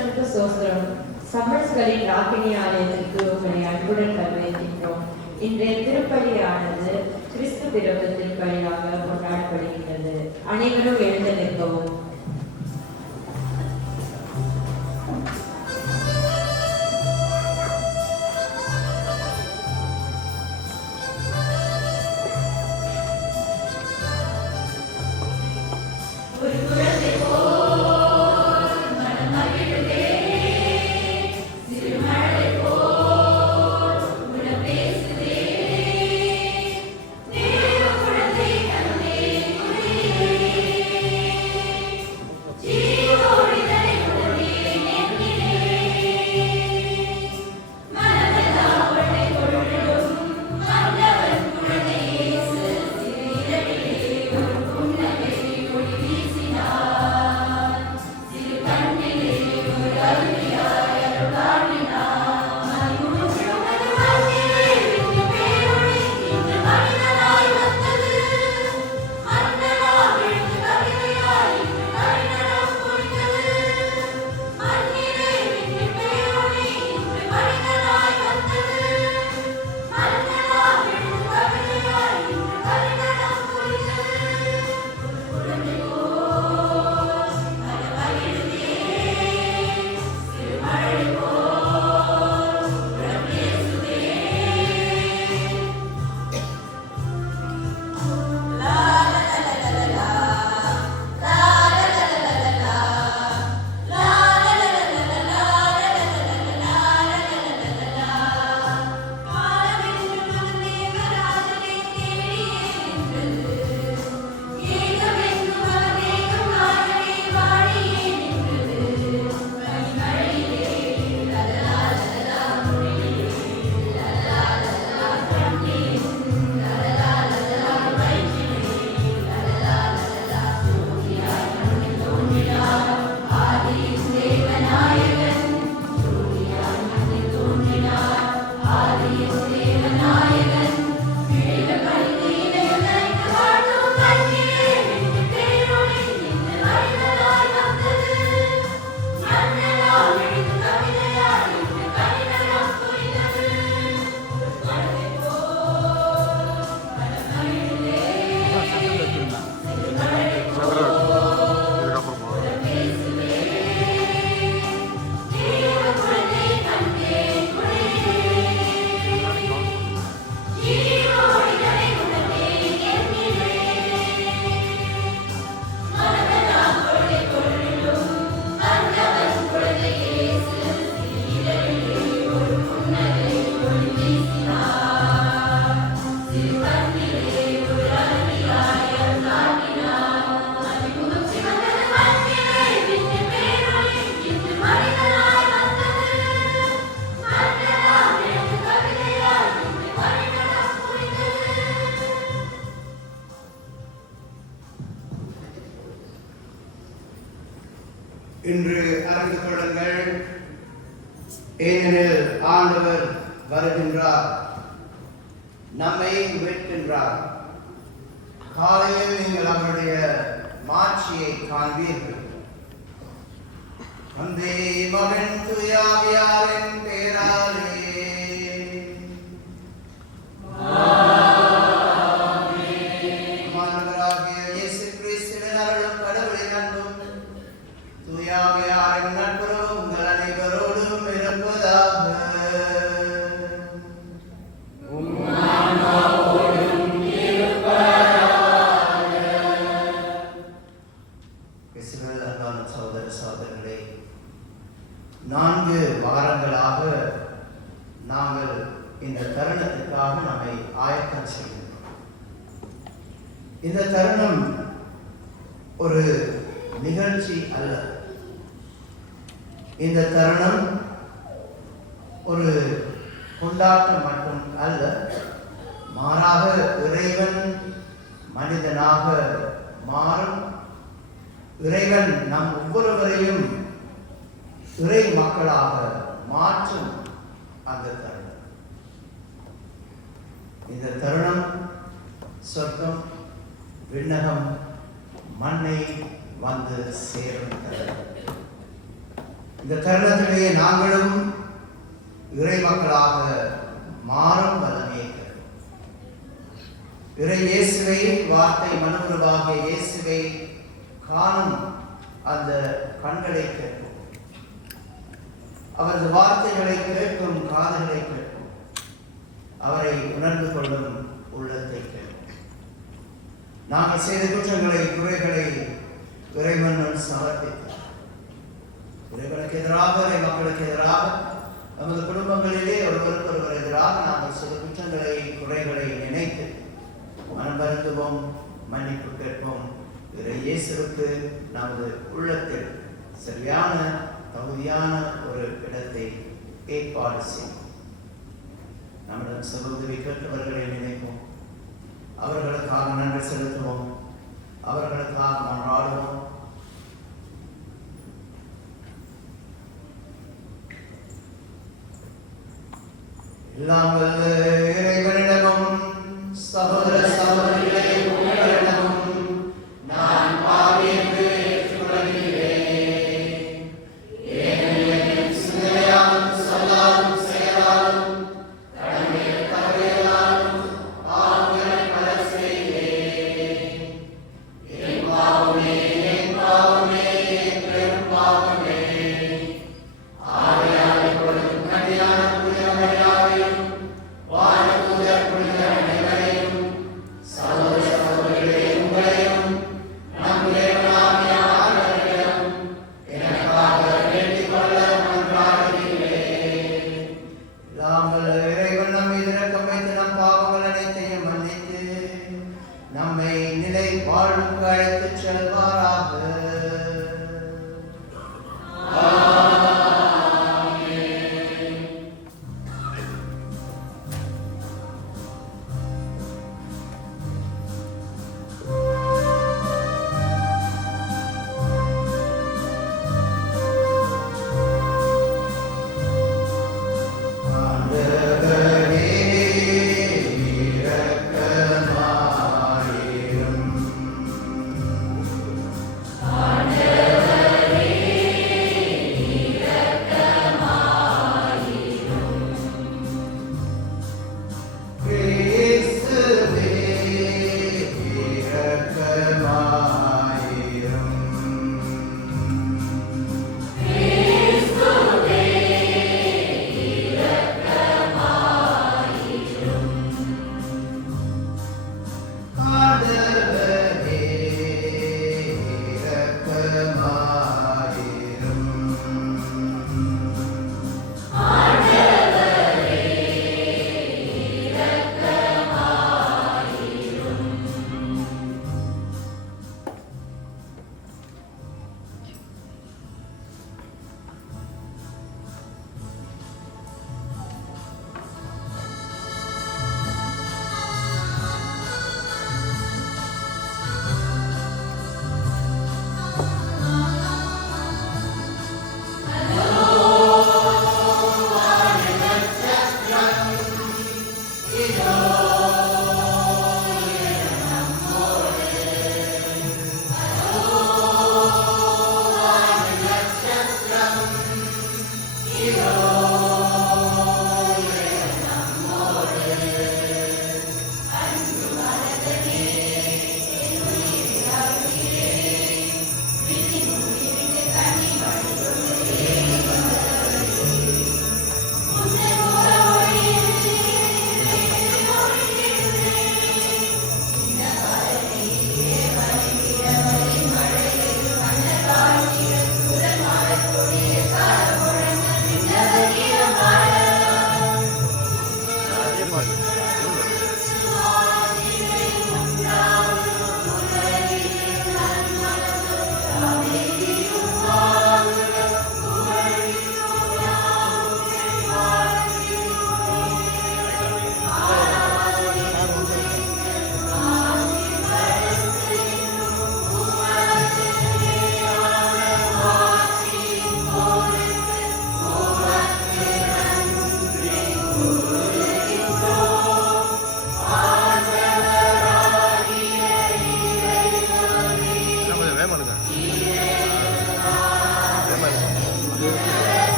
பரிசுத்தனுக்கு சோஸ்திரம். சம்மர்ஸ்களின் ராக்கினி ஆலயத்திற்கு உங்களை அன்புடன் வரவேற்கின்றோம். இன்றைய திருப்பலியானது கிறிஸ்து பிறப்பத்தின் பலியாக கொண்டாடப்படுகிறது. அனைவரும் எழுந்து நிற்கவும். இன்று அறிந்து கொள்ளுங்கள், ஏனெனில் ஆண்டவர் வருகின்றார், நம்மை மீட்கின்றார். காலையில் நீங்கள் அவருடைய மாட்சியை காண்பீர்கள். தந்தை மகன் தூய ஆவியாரின் பெயராலே மாணவராகிய இயேசு கிறிஸ்துவின் அருளும் கடவுளின் அன்பும் தூய ஆவியாரின் நட்புறவும் உங்கள் அனைவரோடும் இருப்பதாக. சகோதர சகோதரர்களே, 4 வாரங்களாக நாங்கள் இந்த தருணத்துக்காக நம்மை ஆயத்தம் செய்கின்றோம். இந்த தருணம் ஒரு நிகழ்ச்சி அல்ல. இந்த தருணம் ஒரு கொண்டாட்டம் மட்டும் அல்ல, மாறாக இறைவன் மனிதனாக மாறும், இறைவன் நம் ஒவ்வொருவரையும் இறை மக்களாக மாற்றும் அந்த தருணம். இந்த தருணம் சொர்க்கம் விண்ணகம் மண்ணை வந்து சேரும் தருணம். இந்த தருணத்திலேயே நாங்களும் இறை மக்களாக மாறும் வல்லமையை பெறும். இறை இயேசுவை, வார்த்தை மனுவுருவாகிய இயேசுவை காணும் அந்த கண்களை கேட்போம். அவரது வார்த்தைகளை கேட்கும் காதுகளை கேட்போம். அவரை உணர்ந்து கொள்ளும் உள்ளத்தை கேட்போம். நாங்கள் செய்த குற்றங்களை, குறைகளை இறைவன் சமர்ப்பித்தார். இறைவனுக்கு எதிராக, இறை மக்களுக்கு எதிராக, நமது குடும்பங்களிலே ஒருவருக்கொருவர் எதிராக நாங்கள் சில குற்றங்களை, குறைகளை நினைத்து மனம் வருந்துவோம், மன்னிப்பு கேட்போம். இறை இயேசுவுக்கு நமது உள்ளத்தில் சரியான தகுதியான ஒரு இடத்தை ஏற்பாடு செய்வோம். நம்மிடம் சகோதரி கேட்டவர்களை நினைப்போம், அவர்களுக்காக நன்றி செலுத்துவோம், அவர்களுக்காக மன்றாடுவோம். எல்லாம் வல்ல இறைவனிடமும் சகோதர சகோதரிகளே உங்களிடமும் நான் பாவி என்று ஏற்றுக்கொள்கிறேன். ஏனெனில் சிந்தையாலும் சொல்லாலும் செயலாலும் கடமையில் தவறியதாலும் பாவங்களை பல செய்தேன். என் பாவமே, என் பாவமே, என் பெரும் பாவமே. ஆகையால் இப்பொழுது கண்டியான புதிய மரியாதையும்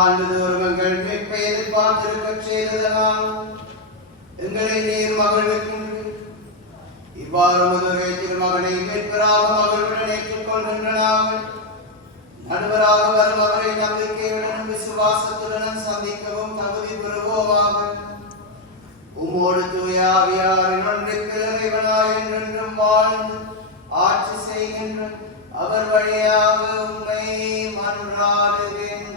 ஆண்டுதோறும் மீட்பை எதிர்பார்த்திருக்கச் செய்ததனால் எங்களை நீர் மகிழ்விக்கின்றீர். இவ்வாறு முதலே திருமகனை மீட்பராக மகளுடன் ஏற்றுக்கொள்கின்ற நாங்கள் நடுவராக வரும் அவரை நம்பிக்கையுடனும் விசுவாசத்துடனும் சந்திக்கவும் தகுதி பெறுவோமாக. உம்மோடு தூய ஆவியாரின் ஒன்றுக்கு இறைவனாய் என்றென்றும் வாழ்ந்து ஆட்சி செய்கின்ற அவர் வழியாக உம்மை மன்றாடுகின்றோம்.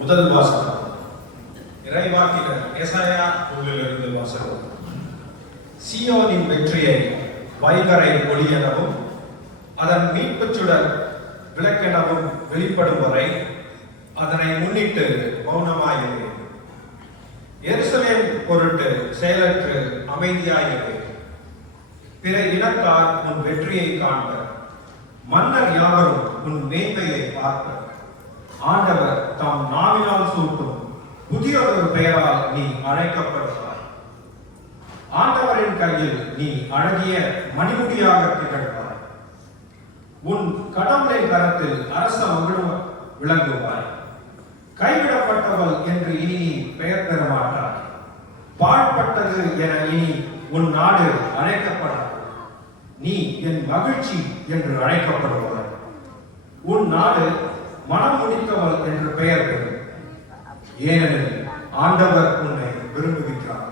முதல் வாசகம் இறைவாக்கினர் எசாயா நூலிலிருந்து வாசகம். சீயோனின் வெற்றியை வைகறை ஒளியெனவும் அதன் மீட்புச் சுடர் விளக்கெனவும் வெளிப்படும் வரை அதனை முன்னிட்டு மௌனமாயிரு. எருசலேம் பொருட்டு செயலற்று அமைதியாயிரு. பிற இனத்தார் உன் வெற்றியை காண்பர். மன்னர் யாவரும் உன் மேன்மையை பார்ப்பர். ஆண்டவர் தம் நாவினால் சூட்டும் புதியதொரு பெயரால் நீ அழைக்கப்படுவாய். ஆண்டவரின் கையில் நீ அழகிய மணிமுடியாக திகழ்வாய். உன் கடவுளின் கரத்தில் அரச மகிழ்வு விளங்குவாய். கைவிடப்பட்டவள் என்று இனி நீ பெயர் பெற மாட்டாய். பாழ்பட்டது என இனி உன் நாடு அழைக்கப்படாது. நீ என் மகிழ்ச்சி என்று அழைக்கப்படுவாய். உன் நாடு மனம் முடித்தவள் என்று பெயர் பெறும். ஏனெனில் ஆண்டவர் உன்னை விரும்புகின்றார்.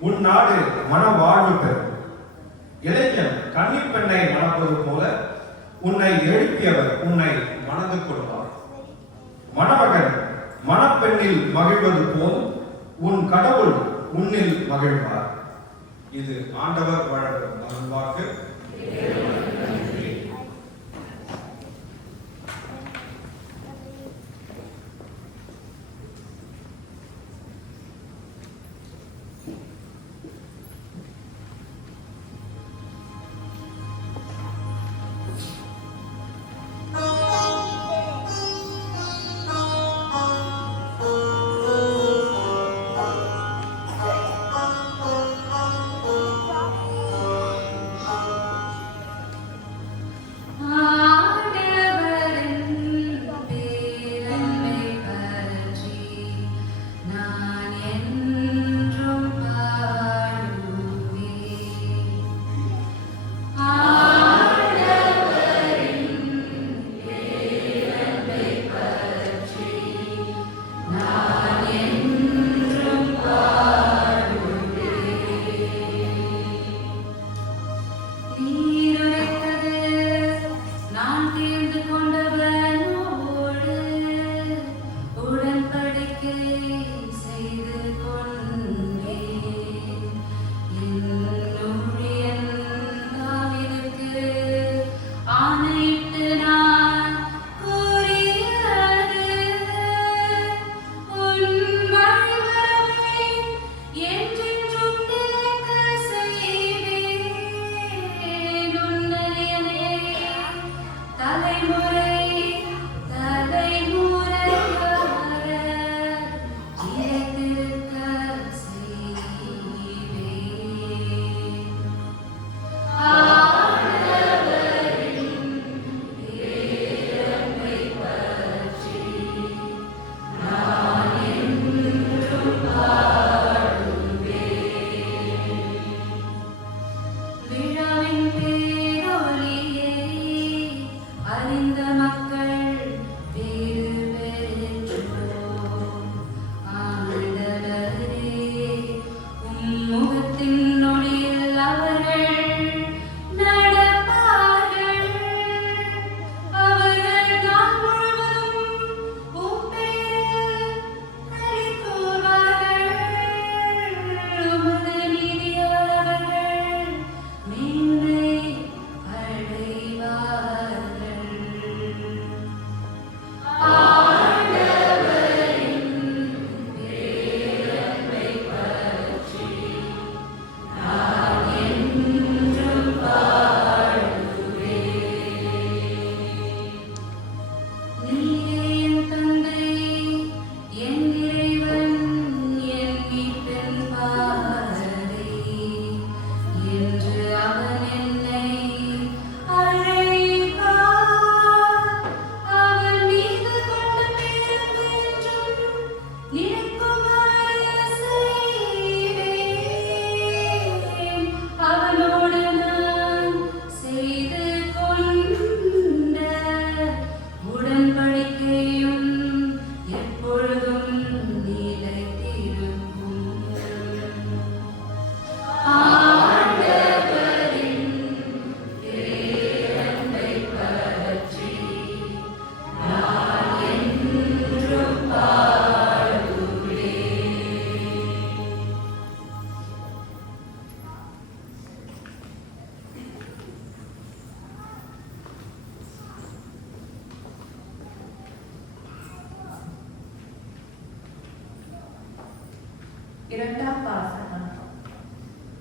உன் நாடு மன வாழ்வு பெறும். இளைஞன் கன்னிப் பெண்ணை மணப்பது போல உன்னை எழுப்பியவர் உன்னை மணந்து கொள்வார். மணமகன் மணப்பெண்ணில் மகிழ்வது போல் உன் கடவுள் உன்னில் மகிழ்வார். இது ஆண்டவர் வழங்கும் அருள்வாக்கு. இரண்டாம் வாசகம்.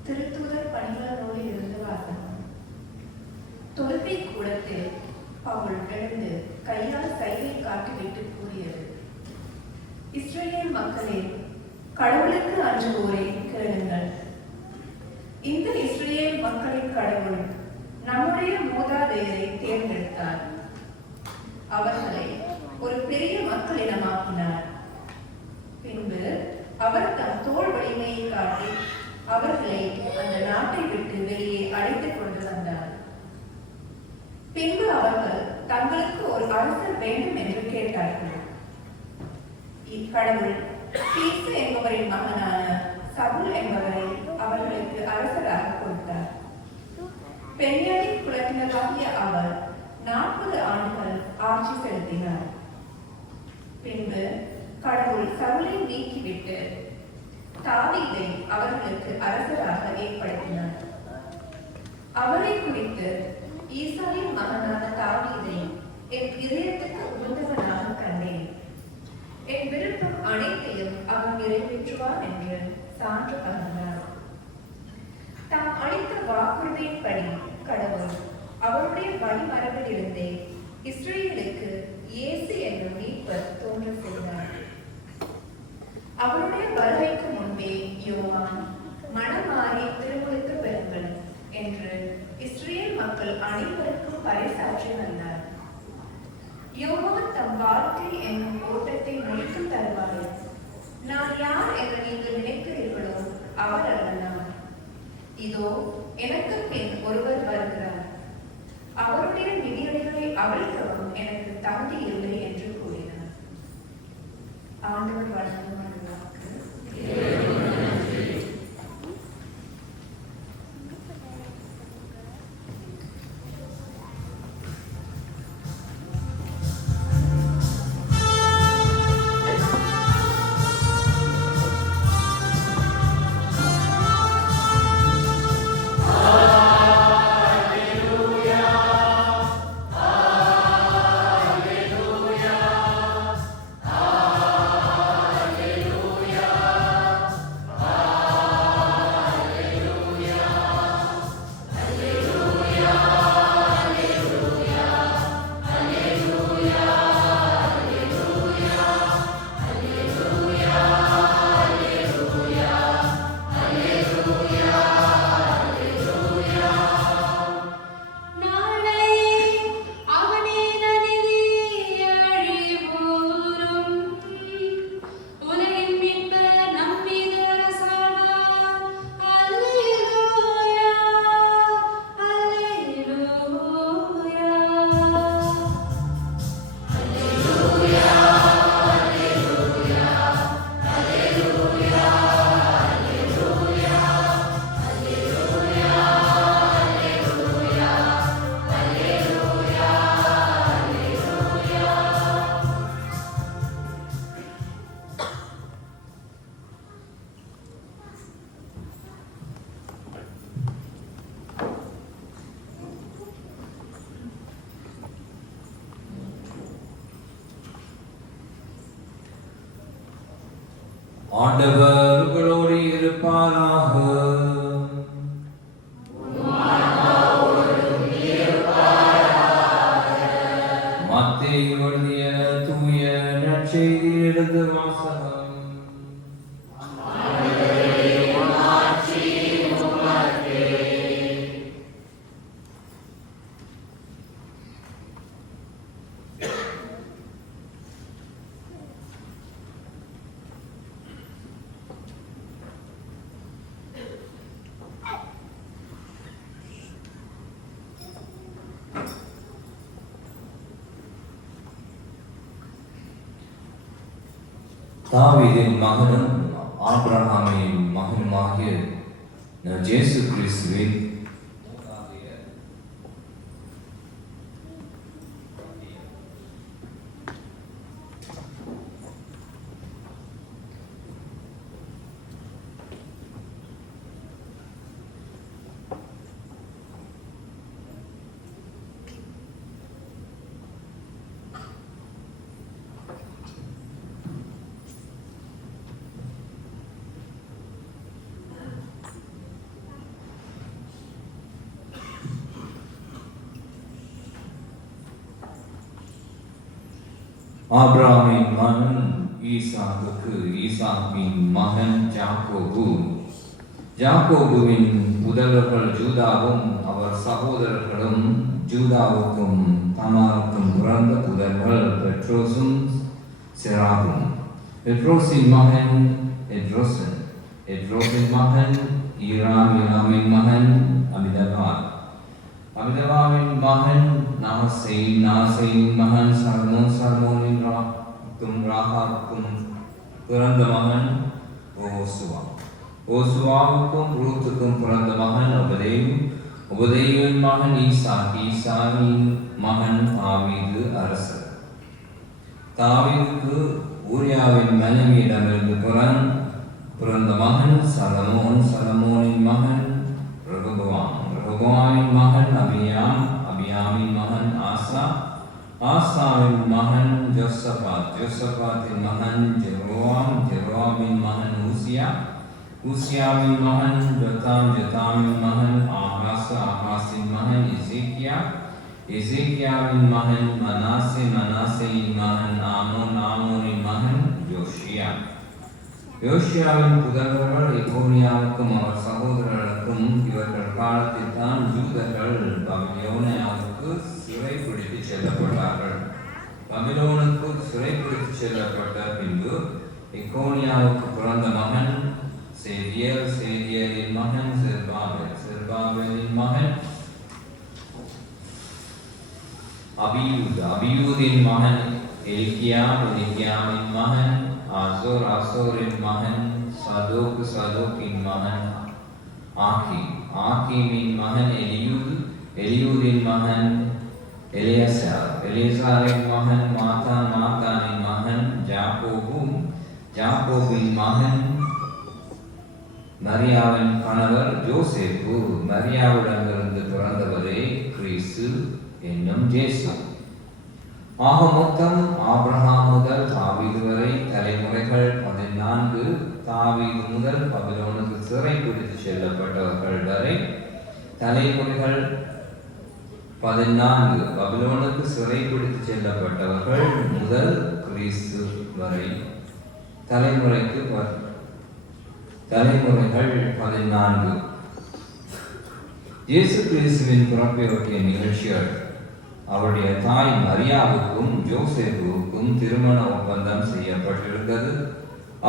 திருத்தூதர் பணிகள் நூலில் இருந்து வாசகம். தொழுகை கூடத்தில் பவுல் மக்களே, கடவுளுக்கு அஞ்சுவோரே கேளுங்கள். இந்த இஸ்ரேல் மக்களின் கடவுள் நம்முடைய மூதாதையரை தேர்ந்தெடுத்தார். அவர்களை ஒரு பெரிய மக்களிடமாக்கினார். பின்பு அவர் தம் தோள் வலிமையை காட்டி அவர்களை அந்த நாட்டை விட்டு வெளியே அழைத்துக் கொண்டு வந்தார். பின்பு அவர்கள் தங்களுக்கு ஒரு அரசர் வேண்டும் என்று கேட்டார்கள். இக்கடவுள் கீசு என்பவரின் மகனான சவுல் என்பவரை அவர்களுக்கு அரசராக கொடுத்தார். பென்யமீன் குலத்தினராகிய அவர் 40 ஆண்டுகள் ஆட்சி செலுத்தினார். பின்பு கடவுள் சவுலை நீக்கிவிட்டு தாவீதை அவர்களுக்கு அரசராக ஏற்படுத்தினார். அவரை குறித்து ஈசாயின் மகனான தாவீதை என் இதயத்துக்கு உகந்தவனாக கண்டேன். என் விருப்பம் அனைத்தையும் அவன் நிறைவேற்றுவான் என்று சான்று பகர்ந்தார். தாம் அளித்த வாக்குறுதியின்படி கடவுள் அவருடைய வழிமரபிலிருந்தே இஸ்ரேலுக்கு இயேசு என்ற மீட்பர் தோன்ற செய்தார். அவருடைய வருகைக்கு முன்பே யோவான் மனமாறி திருமுழுக்கு பெறுங்கள் என்று இஸ்ரேல் மக்கள் அனைவருக்கும் பறைசாற்றி வந்தார். யோவான் தம் வாழ்க்கை என்னும் ஓட்டத்தை முடிக்கும் தருவாய். நான் யார் என்று நீங்கள் நினைக்கிறீர்களோ அவர் அல்ல நான். இதோ எனக்கு பின் ஒருவர் வருகிறார். அவருடைய மிதியடிகளை அவிழ்க்கவும் எனக்கு தகுதி இல்லை என்று கூறினார். ஆண்டவர் வழங்கும் வாக்கு. ஆண்டவர் உங்களோடு இருப்பாராக. மத்தேயு எழுதிய தூய நற்செய்தியிலிருந்து வாசகம். தாவீதின் மகனும் ஆபிரகாமின் மகனுமாகிய இயேசு கிறிஸ்துவின் ஆபிரகாமின் மகன் ஈசாக்குக்கு ஈசாக்கின் மகன் யாக்கோபு. யாக்கோபுவின் புதல்வர்கள் ஜூதாவும் அவர் சகோதரர்களும். ஜூதாவுக்கும் தமாருக்கும் பிறந்த புதல்வர்கள் பெட்ரோசும் செராகும். பெட்ரோசின் மகன் எட்ரோசன். எட்ரோசின் மகன் ஈராம். ஈராமின் மகன் அமிதபாத். அமிதபாவின் மகன் நாசெயின். நாசெயின் மகன் சல்மோன். சல்மோனின் ராகாவுக்கும் பிறந்த மகன் ஓசுவா. ஓசுவாவுக்கும் ரூத்துக்கும் பிறந்த மகன் உபதேயு. உபதேயுவின் மகன் ஈசாக். ஈசாவின் மகன் தாவீது அரசர். தாவீதுக்கு ஊரியாவின் மனைவியிடமிருந்து பிறந்த மகன் சலமோன். சலமோனின் மகன் ரெகொபோவாம். ரெகொபோவாமின் மகன் அபியாம். அபியாமின் மகன் ஆசா. ஆசாவின் மகன் ஜோசபாத். ஜோசபாத்தின் மகன் ஜெரோவாம். ஜெரோவாமின் மகன் ஊசியா. ஊசியாவின் மகன் ஜோதாம். ஜோதாமின் மகன் ஆகாஸ். ஆகாஸின் மகன் எசேக்கியா. எசேக்கியாவின் மகன் மனாசே. மனாசேயின் மகன் ஆமோன். ஆமோனின் மகன் யோஷியா. யோஷியாவின் புதல்வர்கள் எகோனியாவுக்கும் அவர் சகோதரர்களுக்கும். இவர்கள் காலத்தில் தான் யூதர்கள் பபிலோனியாவுக்கு சிறைப்பிடித்து செல்லப்பட்டார்கள். பபிலோனுக்கு சிறைப்பிடித்து செல்லப்பட்ட பின்பு எகோனியாவுக்கு பிறந்த மகன் சேதியல். சேதியலின் மகன் செர்பாபேல். செர்பாபேலின் மகன் அபியூத். அபியூதின் மகன் எலிக்கியாம். எலிக்கியாமின் மகன் ஆசோர். ஆசோரின் மகன் சதோக். சதோக்கின் மகன் ஆக்கீம். ஆக்கீமின் மகன் எலியூத். எலியூதின் மகன் எலியசார். எலியசாரின் மகன் மாத்தான். மாத்தானின் மகன் ஜாக்கோபு. ஜாக்கோபின் மகன் மரியாவின் கணவர் யோசேப்பு. மரியாவிடமிருந்து பிறந்தவரே கிறிஸ்து என்னும் இயேசு. ஆக மொத்தம் ஆபிரகாம் முதல் தாவீது வரை தலைமுறைகள் 14. தாவீது முதல் பபிலோனுக்கு சிறை பிடித்து செல்லப்பட்டவர்கள் வரை தலைமுறைகள் 14. பபிலோனுக்கு சிறை பிடித்து செல்லப்பட்டவர்கள் முதல் கிறிஸ்து வரை தலைமுறைகள் 14. இயேசு கிறிஸ்துவின் பிறப்பையொட்டிய நிகழ்ச்சிகள். அவருடைய தாய் மரியாவுக்கும் ஜோசேப்புக்கும் திருமண ஒப்பந்தம் செய்யப்பட்டிருந்தது.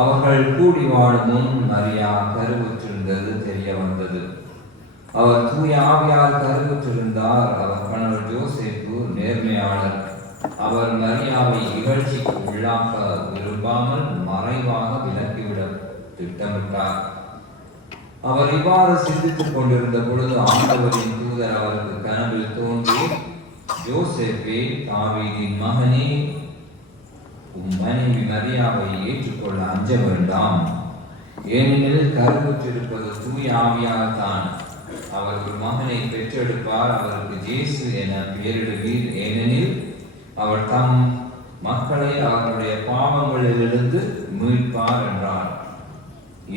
அவர்கள் கூடி வாழும் முன் மரியா கருவுற்றிருந்தது தெரிய வந்தது. அவர் தூய ஆவியால் கருவுற்றிருந்தார். அவர் கணவர் ஜோசேப்பு நேர்மையாளர். அவர் மரியாவை இகழ்ச்சிக்கு உள்ளாக்க விரும்பாமல் மறைவாக விலக்கிவிட திட்டமிட்டார். அவர் இவ்வாறு சிந்தித்துக் கொண்டிருந்த பொழுது ஆண்டவரின் தூதர் அவருக்கு கனவில் தோன்றி, யோசேப்பே, தாவீதின் மகனே, உம் மனைவி மரியாவை ஏற்றுக்கொள்ள அஞ்ச வேண்டாம். ஏனெனில் கருவுற்றிருப்பது தூய ஆவியால் தான். அவர் ஒரு மகனை பெற்றெடுப்பார். அவருக்கு இயேசு என பெயரிடுவீர். ஏனெனில் அவர் தம் மக்களை அவர்களுடைய பாவங்களிலிருந்து மீட்பார் என்றார்.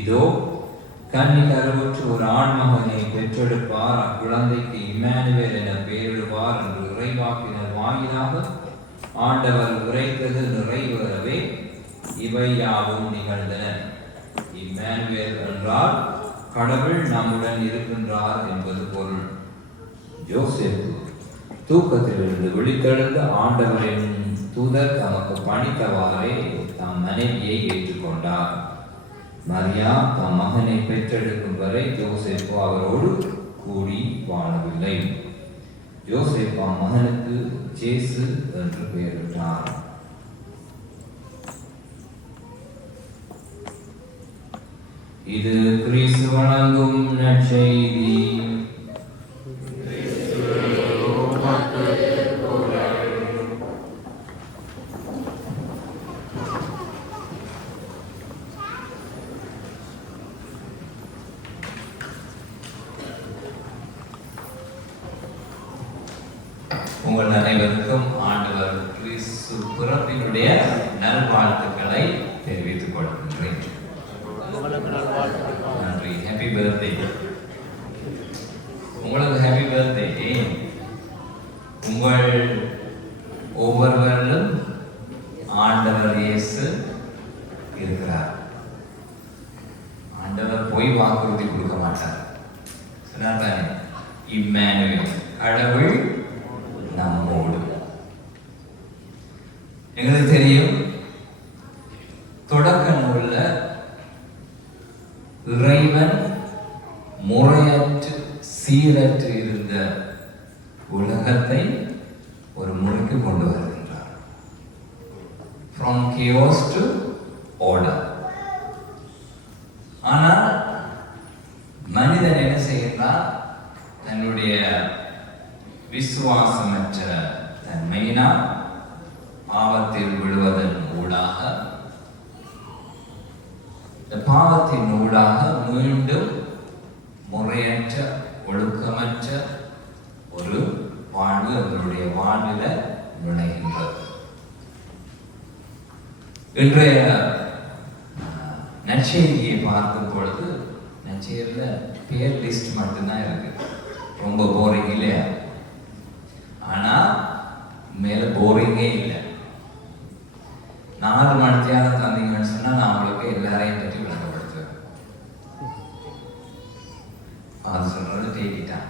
இதோ கன்னி கருவுற்று ஒரு ஆண்மகனை பெற்றெடுப்பார். அக்குழந்தைக்கு இம்மானுவேல் என பெயரிடுவார் என்று இறைவாக்கினர் வாயிலாக ஆண்டவர் உரைத்தது நிறைவேறவே இவை யாவும் நிகழ்ந்தன. இம்மானுவேல் என்றால் கடவுள் நம்முடன் இருக்கின்றார் என்பது பொருள். யோசேப்பு தூக்கத்திலிருந்து விழித்தெழுந்த ஆண்டவரின் தூதர் தமக்கு பணித்தவாறே தம் மனைவியை ஏற்றுக்கொண்டார். மரியா தம் மகனை பெற்றெடுக்கும் வரை யோசேப்பு அவரோடு கூடி வாழவில்லை. யோசேப்பு மகனுக்கு ஜேசு என்று பெயரிட்டார். இது கிறிஸ்து வழங்கும் நற்செய்தி. உங்கள் அனைவருக்கும் ஆண்டவர் கிறிஸ்து பிறப்பினுடைய நல்வாழ்த்துக்களை தெரிவித்துக் கொள்கின்றேன். நன்றி. Happy birthday. உங்களுக்கு ஹாப்பி பர்த்டே. உங்கள் ஒவ்வொருவரிலும் ஆண்டவர் இயேசு வாக்குறுதி கொடுக்க மாட்டார். சொன்னார் இம்மானுவேல், கடவுள் நம்மோடு. எங்களுக்கு தெரியும், தொடக்க நூல்ல இறைவன் முறையற்று சீரற்று இருந்த உலகத்தை ஒரு முறைக்கு கொண்டு வருகின்றார். From chaos to order. ஆனால் மனிதன் என்ன செய்கிறார்? தன்னுடைய விசுவாசமற்ற தன்மையினால் பாவத்தில் விழுவதன் ஊடாக, இந்த பாவத்தின் ஊடாக மீண்டும் முறையற்ற ஒழுக்கமற்ற ஒரு வாழ்வு அவருடைய வாழ்வில் நுழைகின்றது. இன்றைய நற்செய்தியை பார்க்கும் பொழுது நற்செய்தியில் பேர் லிஸ்ட் மட்டும்தான் இருக்கு. ரொம்ப போரிங் இல்லையா? ஆனா மேல போரிங்கே இல்லை. 4 மணி நேரம் தந்தீங்கன்னு சொன்னா நான் உங்களுக்கு எல்லாரையும் பற்றி விளக்கப்படுத்துவேன். அது சொல்றது தேடிட்டான்,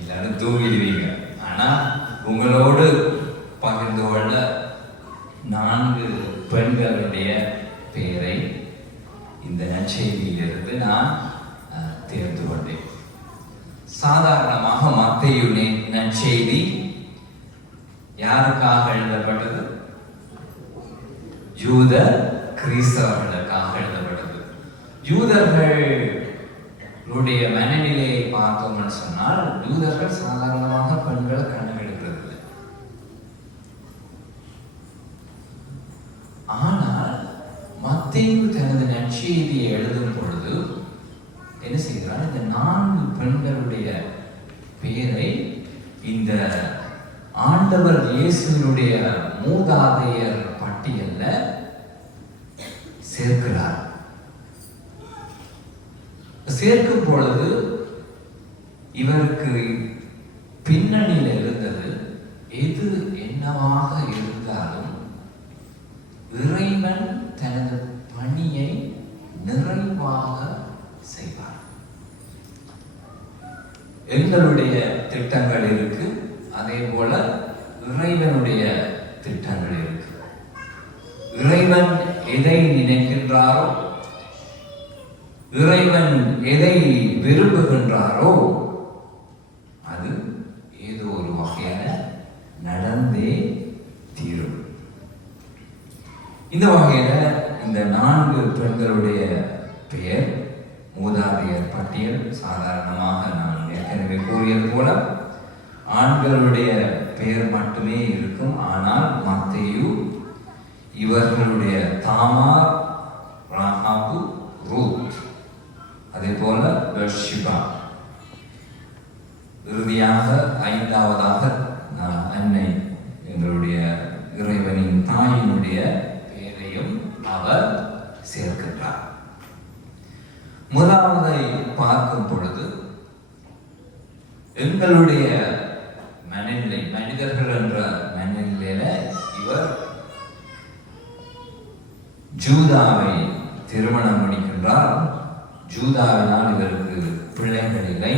எல்லாரும் தூங்கிடுவீங்க. ஆனா உங்களோடு பகிர்ந்து கொள்ள 4 பெண்களுடைய பெயரை இந்த நற்செய்தியிலிருந்து நான் தேர்ந்து கொண்டேன். சாதாரணமாக மத்தேயு நற்செய்தி யாருக்காக எழுதப்பட்டது? யூத கிறிஸ்தவர்களுக்காக எழுதப்பட்டது. யூதர்களுடைய மனநிலையை பார்த்தோம்னு சொன்னால், யூதர்கள் சாதாரணமாக பெண்களை கணக்கெடுக்கிறது இல்லை. ஆனால் மத்தேயு தனது நற்செய்தியை எழுதும் பொழுது என்ன செய்கிறார்? இந்த 4 பெண்களுடைய பெயரை இந்த ஆண்டவர் இயேசுவினுடைய மூதாதையர் பட்டியல்ல சேர்க்கிறார். சேர்க்கும் பொழுது இவருக்கு பின்னணியில் இருந்தது எது என்னவாக இருந்தாலும் இறைவன் தனது பணியை நிறைவாக செய்வார். எங்களுடைய திட்டங்கள் இருக்கு, அதே போல இறைவனுடைய திட்டங்கள் இருக்கு. இறைவன் எதை நினைக்கின்றாரோ, இறைவன் எதை விரும்புகின்றாரோ அது ஏதோ ஒரு வகையான நடந்தே தீரும். இந்த வகையில இந்த 4 பெண்களுடைய பெயர் மூதாதையர் பட்டியல் சாதாரணமாக நான் ஏற்கனவே கூறியது போல ஆண்களுடைய பெயர் மட்டுமே இருக்கும். ஆனால் மத்தேயு இவர்களுடைய தாமார், ராகாபு, ரூத், அதே போல பெர்ஷிபா, இறுதியாக 5வதாக அன்னை எங்களுடைய இறைவனின் தாயினுடைய பெயரையும் அவர் சேர்க்கின்றார். முதலாவதை பார்க்கும் பொழுது எங்களுடைய மனநிலை, மனிதர்கள் என்ற மனநிலையில இவர் ஜூதாவை திருமணம் முடிக்கின்றார். ஜூதாவினால் இவருக்கு பிள்ளைகள் இல்லை.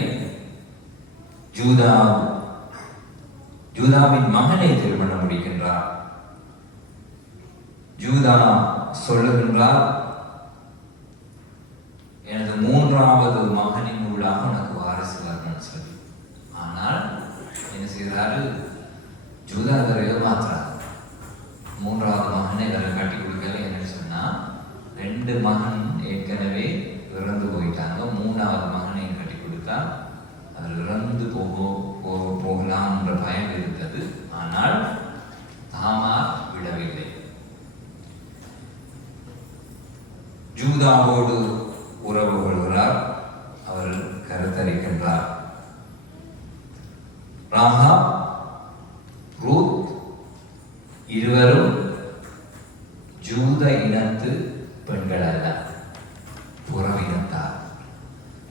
ஜூதாவின் மகனை திருமணம் முடிக்கின்றார். ஜூதா சொல்லுகின்றார், எனது 3வது மகனின் ஊடாக உனக்கு வாரிசு வரணும்னு சொல்லி. ஆனால் என்ன செய்கிறாரு? ஜூதா தரையில மாத்திரார். 3வது மகனை வேற கட்டி கொடுக்கல. என்னன்னு சொன்னா 2 மகன் ஏற்கனவே இறந்து போயிட்டாங்க. 3வது மகனை கட்டி கொடுத்தா அவர் இறந்து போகலாம் என்ற பயம் இருந்தது. ஆனால் தாமார் விடவில்லை. ஜூதாவோடு உறவு கொள்கிறார். அவர் கருத்தரிக்கின்றார். ராகாப், ரூத் இருவரும் ஜூத இனத்து பெண்கள் அல்ல, புறவினத்தார்.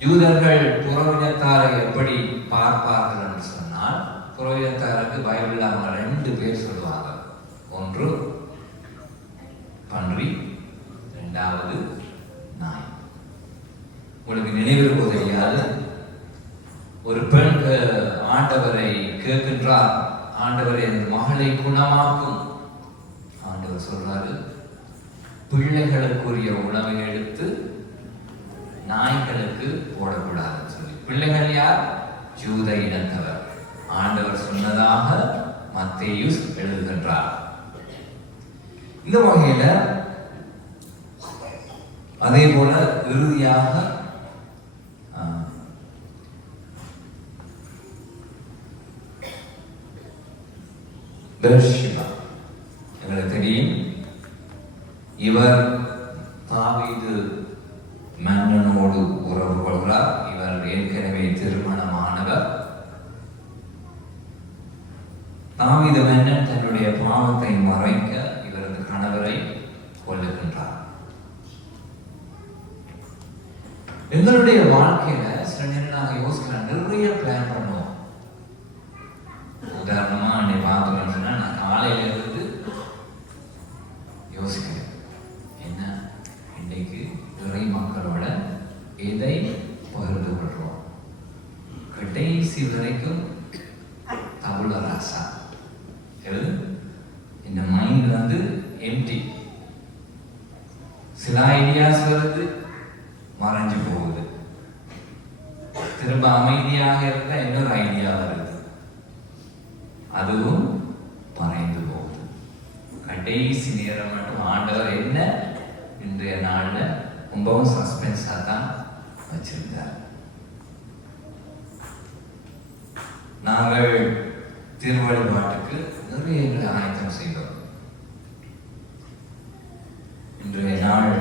யூதர்கள் புறவினத்தாரை எப்படி பார்ப்பார்கள் என்று சொன்னால், புறவினத்தாருக்கு பைபிள் அவங்க 2 பேர் சொல்லுவாங்க. ஒன்று பன்றி, 2 நினைவிருப்போ தெரியாது. ஒரு பெண் ஆண்டவரை கேட்கின்றார், ஆண்டவரை அந்த மகளை குணமாக்கும். ஆண்டவர் சொல்றாரு, பிள்ளைகளுக்குரிய உணவை எடுத்து நாய்களுக்கு போடக்கூடாதுன்னு சொல்லி. பிள்ளைகள் யார்? யூத இனத்தவர். ஆண்டவர் சொன்னதாக மத்தேயு எழுதுகின்றார். இந்த வகையில அதே போல இறுதியாக பெர்ஷிபா எங்களுக்கு தெரியும். இவர் தாவீது மன்னனோடு உறவு கொள்கிறார். இவர் ஏற்கனவே திருமணமானவர். தாவீது மன்னன் தன்னுடைய பாவத்தை மறைக்க இவரது கணவரை கொல்லுகின்றார். எங்களுடைய வாழ்க்கையில சில நேரம் நாங்கள் யோசிக்கிறோம், நிறைய பிளான் பண்ணுவோம். உதாரணமா என்னை பார்த்தோம்னு சொன்னா, நான் காலையில இருந்து யோசிக்கிறேன், என்ன இன்னைக்கு இறை மக்களோட எதை பகிர்ந்து கொள்றோம். கடைசி வரைக்கும் தவுள ராசா இந்த மைண்ட் வந்து எம்டி. சில ஐடியாஸ் வருது, மறைஞ்சு போகுது. திரும்ப அமைதியாக இருந்தா இன்னொரு ஐடியா வருது, அதுவும் மறைந்து போகுது. கடைசி நேரம் மட்டும் ஆண்டவர் என்ன இன்றைய நாள்ல ரொம்பவும் சஸ்பென்ஸா தான் வச்சிருந்தார். நாங்கள் திருவழிபாட்டுக்கு நிறைய ஆயத்தம் செய்தோம். இன்றைய நாள்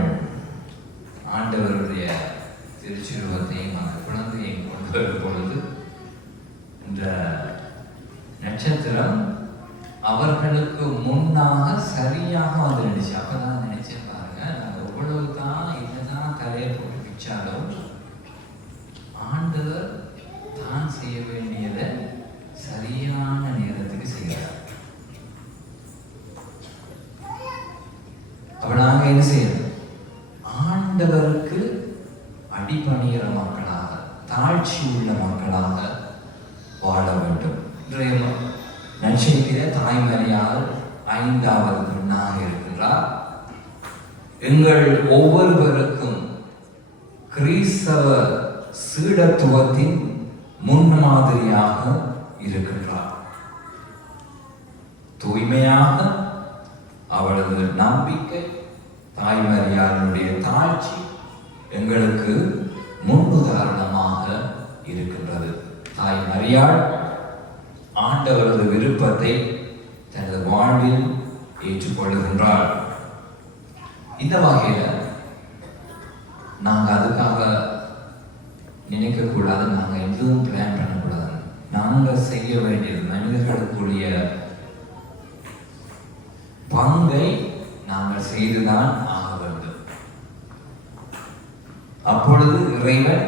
ஆண்டவருடைய திருச்சிருவத்தையும் அந்த குழந்தையையும் கொண்டு வரும் பொழுது இந்த நட்சத்திரம் அவர்களுக்கு முன்னாக சரியாக வந்துடுச்சு. அப்பதான் நினைச்சேன், பாருங்க, நாங்கள் எவ்வளவுதான் இதுதான் தலையை போட்டு பிச்சாலும் ஆண்டவர் தான் செய்ய வேண்டியதை சரியான நேரத்துக்கு செய்கிறார். அப்ப நாங்க என்ன செய்யணும்? ஆண்டவருக்கு அடிபணிகிற மக்களாக, தாழ்ச்சி உள்ள மக்களாக வாழ வேண்டும். இன்றைய நற்செய்தியில தாய்மறியால் 5வது பெண்ணாக இருக்கின்றார். எங்கள் ஒவ்வொருவருக்கும் கிறிஸ்தவ சீடத்துவத்தின் முன்மாதிரியாக இருக்கின்றார். தூய்மையாக அவளது நம்பிக்கை, தாய்மறியாளுடைய தாழ்ச்சி எங்களுக்கு முன்னுதாரணமாக இருக்கின்றது. தாய்மறியாள் ஆண்டவரது விருப்பத்தை தனது வாழ்வில் ஏற்றுக்கொள்கின்றாள். இந்த வகையில நாங்க அதுக்காக நினைக்க கூடாது, நாங்க எதுவும் பிளான் பண்ணக்கூடாது. நாங்க செய்ய வேண்டியது மனிதர்களுக்குரிய பங்கை நாங்கள் செய்துதான் ஆக வேண்டும். அப்பொழுது இறைவன்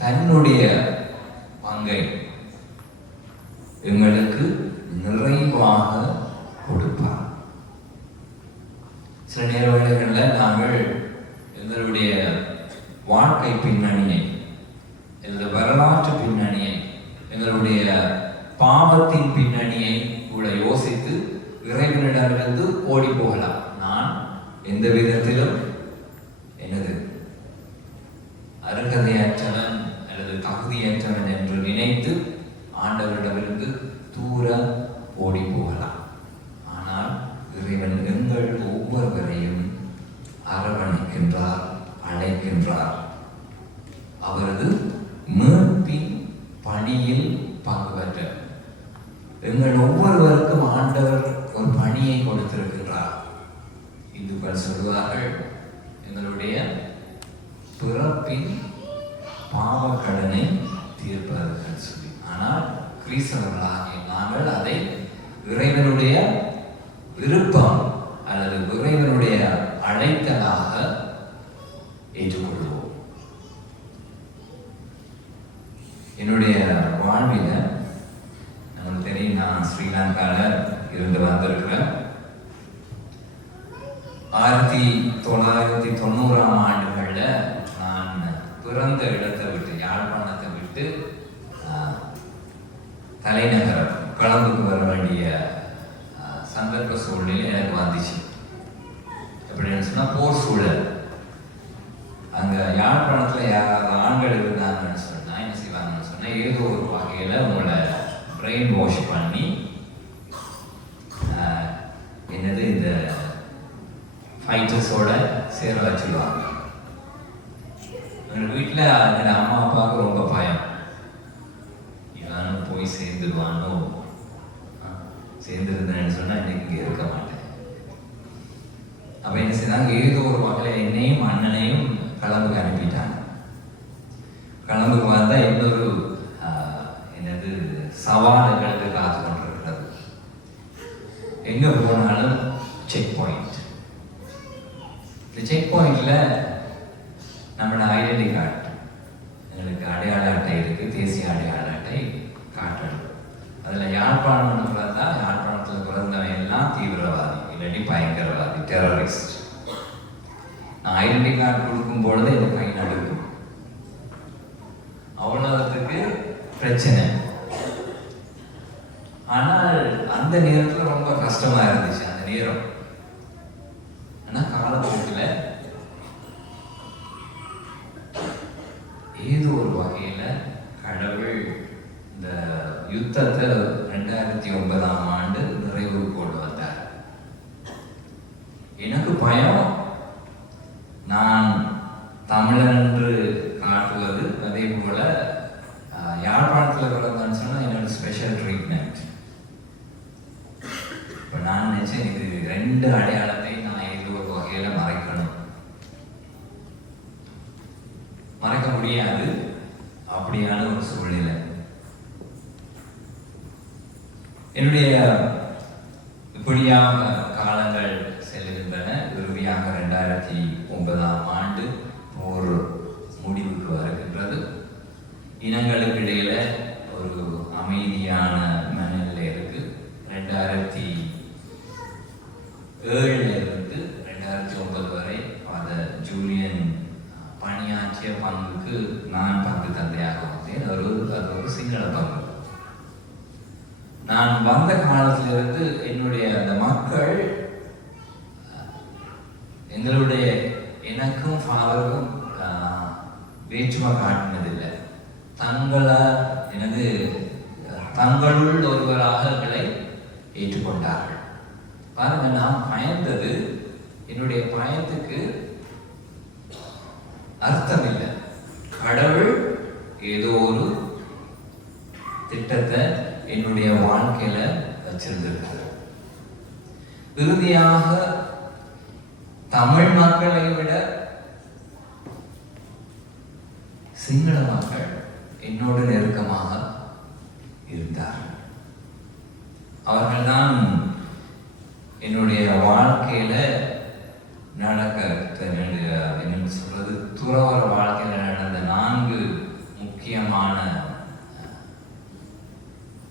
தன்னுடைய பங்கை எங்களுக்கு நிறைவாக கொடுப்பார். சில நேர வேளைகளில் நாங்கள் எங்களுடைய வாழ்க்கை பின்னணியை, எங்களுடைய வரலாற்று பின்னணியை, எங்களுடைய பாவத்தின் பின்னணியை கூட யோசித்து இறைவனிடமிருந்து ஓடி போகலாம். நான் எந்த விதத்திலும் எனது அருகதையற்றவன் அல்லது தகுதியற்றவன் என்று நினைத்து ஆண்டவரிடமிருந்து தூர ஓடி போகலாம். ஆனால் இறைவன் எங்கள் ஒவ்வொருவரையும் அரவணைக்கின்றார், அழைக்கின்றார். அவரது மீட்பின் பணியில் பங்கு பெற்ற எங்கள் ஒவ்வொருவருக்கும் ஆண்டவர் ஒரு பணியை கொடுத்திருக்கின்றார். இந்துக்கள் சொல்வார்கள், எங்களுடைய பிறப்பின் பாவக்கடனை தீர்ப்பதற்கு சொல்லி. ஆனால் கிறிஸ்தவர்களாகிய நாங்கள் அதை இறைவனுடைய விருப்பம் அல்லது இறைவனுடைய அழைத்தலாக ஏற்றுக்கொள்வோம். என்னுடைய வாழ்வில நமக்கு தெரியும், நான் ஸ்ரீலங்கால இருந்து வந்திருக்கிறேன். 1990ஆம் ஆண்டுகள்ல நான் பிறந்த இடத்தை விட்டு யாழ்ப்பாணத்தை விட்டு தலைநகரம் கொழும்புக்கு வர வேண்டிய சந்தர்ப்ப சூழ்நிலை எனக்கு வந்துச்சு. எப்படின்னு சொன்னால் போர் சூழல். அங்கே யாழ்ப்பாணத்தில் யாராவது ஆண்கள் இருந்தாங்கன்னு சொன்னால் என்ன செய்வாங்கன்னு சொன்னால் ஏதோ ஒரு வகையில் உங்களை பிரெயின் வாஷ் பண்ணி என்னது இந்த ஃபைட்டர்ஸோட சேர வச்சுருவாங்க. எங்கள் வீட்டில் எங்கள் அம்மா அப்பாவுக்கு ரொம்ப பயம். இவனும் போய் சேர்ந்துருவானோ, சேர்ந்துருந்தேன்னு சொன்னால் இன்னைக்கு இங்கே இருக்க மாட்டேன். அப்போ என்ன செய்தாங்க, ஏதோ ஒரு வகையில் என்னையும் அண்ணனையும் கலம்புக்கு அனுப்பிட்டாங்க. கலம்புக்கு வந்தால் இன்னொரு என்னது சவால்களுக்கு காத்து கொண்டிருக்கிறது. எங்கே போனாலும் செக் பாயிண்ட். இந்த செக் பாயிண்டில் நம்மளோட ஐடென்டி கார்டு, எங்களுக்கு அடையாள அட்டை இருக்குது, தேசிய அடையாள அட்டை காட்டணும். அதில் யாழ்ப்பாணம்னு பிறந்தா யாழ்ப்பாணத்தில் பிறந்தவன் எல்லாம் தீவிரவாதி, இல்லாட்டி பயங்கரவாதி, டெரரிஸ்ட். நான் ஐடென்டி கார்டு கொடுக்கும் பொழுது இந்த கை நடுக்கும். அவ்வளவுக்கு பிரச்சனை. ஆனால் அந்த நேரத்தில் ரொம்ப கஷ்டமா இருந்துச்சு அந்த நேரம். ஆனால் காலப்போக்கில் ஏதோ ஒரு வகையில் கடவுள் இந்த யுத்தத்தை 2009ஆம் ஆண்டு நிறைவு கொண்டு வந்தார். எனக்கு பயம், நான் தமிழன் என்று காட்டுவது, அதே போல யாழ்ப்பாணத்தில் பிறந்தான்னு சொன்னால் என்னோட ஸ்பெஷல் ட்ரீட்மெண்ட். இப்போ நான் நினைச்சேன் இது 2 அடையாளத்தை நான் ஏதோ ஒரு வகையில் மறைக்கணும். மறைக்க முடியாது, அப்படியான ஒரு சூழ்நிலை. என்னுடைய இப்படியாக காலங்கள் செல்கின்றன. இறுதியாக 2009ஆம் ஆண்டு போர் முடிவுக்கு வருகின்றது. இனங்களுக்கு இடையில ஒரு அமைதியான மனநிலை இருக்கு. 2007 இருந்து 2009 வரை அந்த ஜூலியன் பணியாற்றிய பங்குக்கு நான் பங்கு தந்தையாக வந்தேன். அது ஒரு சிங்கள பங்கு. நான் வந்த காலத்திலிருந்து என்னுடைய அந்த மக்கள் எங்களுடைய எனக்கும் ஃபாதருக்கும் வேற்றுமை காட்டினதில்லை. தங்களுள் ஒருவராக எங்களை ஏற்றுக்கொண்டார்கள். பாருங்க, நான் பயந்தது, என்னுடைய பயத்துக்கு அர்த்தம் இல்லை. கடவுள் ஏதோ ஒரு திட்டத்தை என்னுடைய வாழ்க்கையில வச்சிருந்திருக்கிறார். இறுதியாக தமிழ் மக்களை விட சிங்கள மக்கள் என்னோடு நெருக்கமாக இருந்தார்கள். அவர்கள்தான் என்னுடைய வாழ்க்கையில என்ன சொல்றது, துறவர வாழ்க்கையில நடந்த 4 முக்கியமான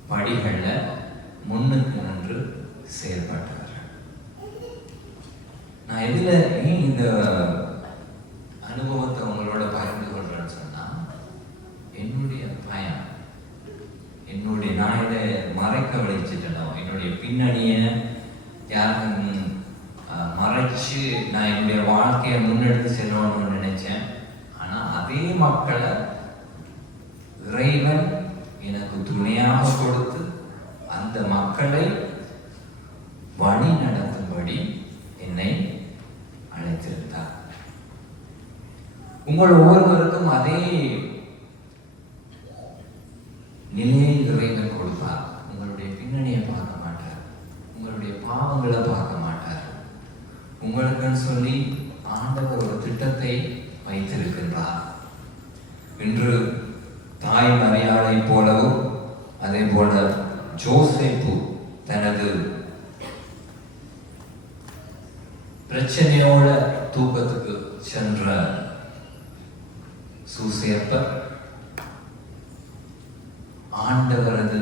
படிகள்ல முன்னுக்கு நின்று செயல்பட்டார்கள். நான் இதுல ஏன் இந்த அனுபவத்தை உங்களோட பகிர்ந்து கொள்றேன்னு சொன்னா, என்னுடைய பயம், நான் இதை மறைக்க விளைச்சிட்டேனோ, என்னுடைய பின்னணியை யாருக்கும் மறைச்சு நான் என்னுடைய வாழ்க்கையை முன்னெடுத்து செல்லணும்னு நினைச்சேன். ஆனா அதே மக்களை இறைவன் எனக்கு துணையாக கொடுத்து அந்த மக்களை வழி நடத்தும்படி என்னை அழைத்திருந்தார். உங்கள் ஒவ்வொருவருக்கும் அதே நிலையை இறைவன் கொடுப்பார். உங்களுடைய பின்னணியை பார்க்க மாட்டார், உங்களுடைய பாவங்களை பார்க்க மாட்டார். உங்களுக்குன்னு சொல்லி ஆண்டவர் ஒரு திட்டத்தை வைத்திருக்கின்றார். இன்று தாய் மரியாதை போலவும் அதே போல ஜோசேப்பு தனது பிரச்சனையோட தூக்கத்துக்கு சென்ற சூசேப்பர் ஆண்டவரது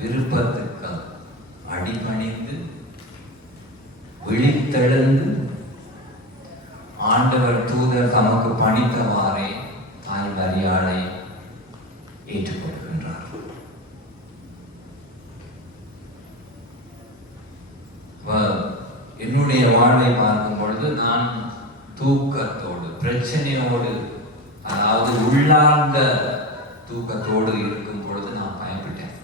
விருப்பத்துக்கு அடிபணிந்து விழித்தெழுந்து ஆண்டவர் தூதர் தமக்கு பணித்தவாறு என்னுடைய வாழ்வை பார்க்கும் பொழுது நான் தூக்கத்தோடு, பிரச்சனையோடு, அதாவது உள்ளார்ந்த தூக்கத்தோடு இருக்கும் பொழுது நான் பயப்பட்டேன்.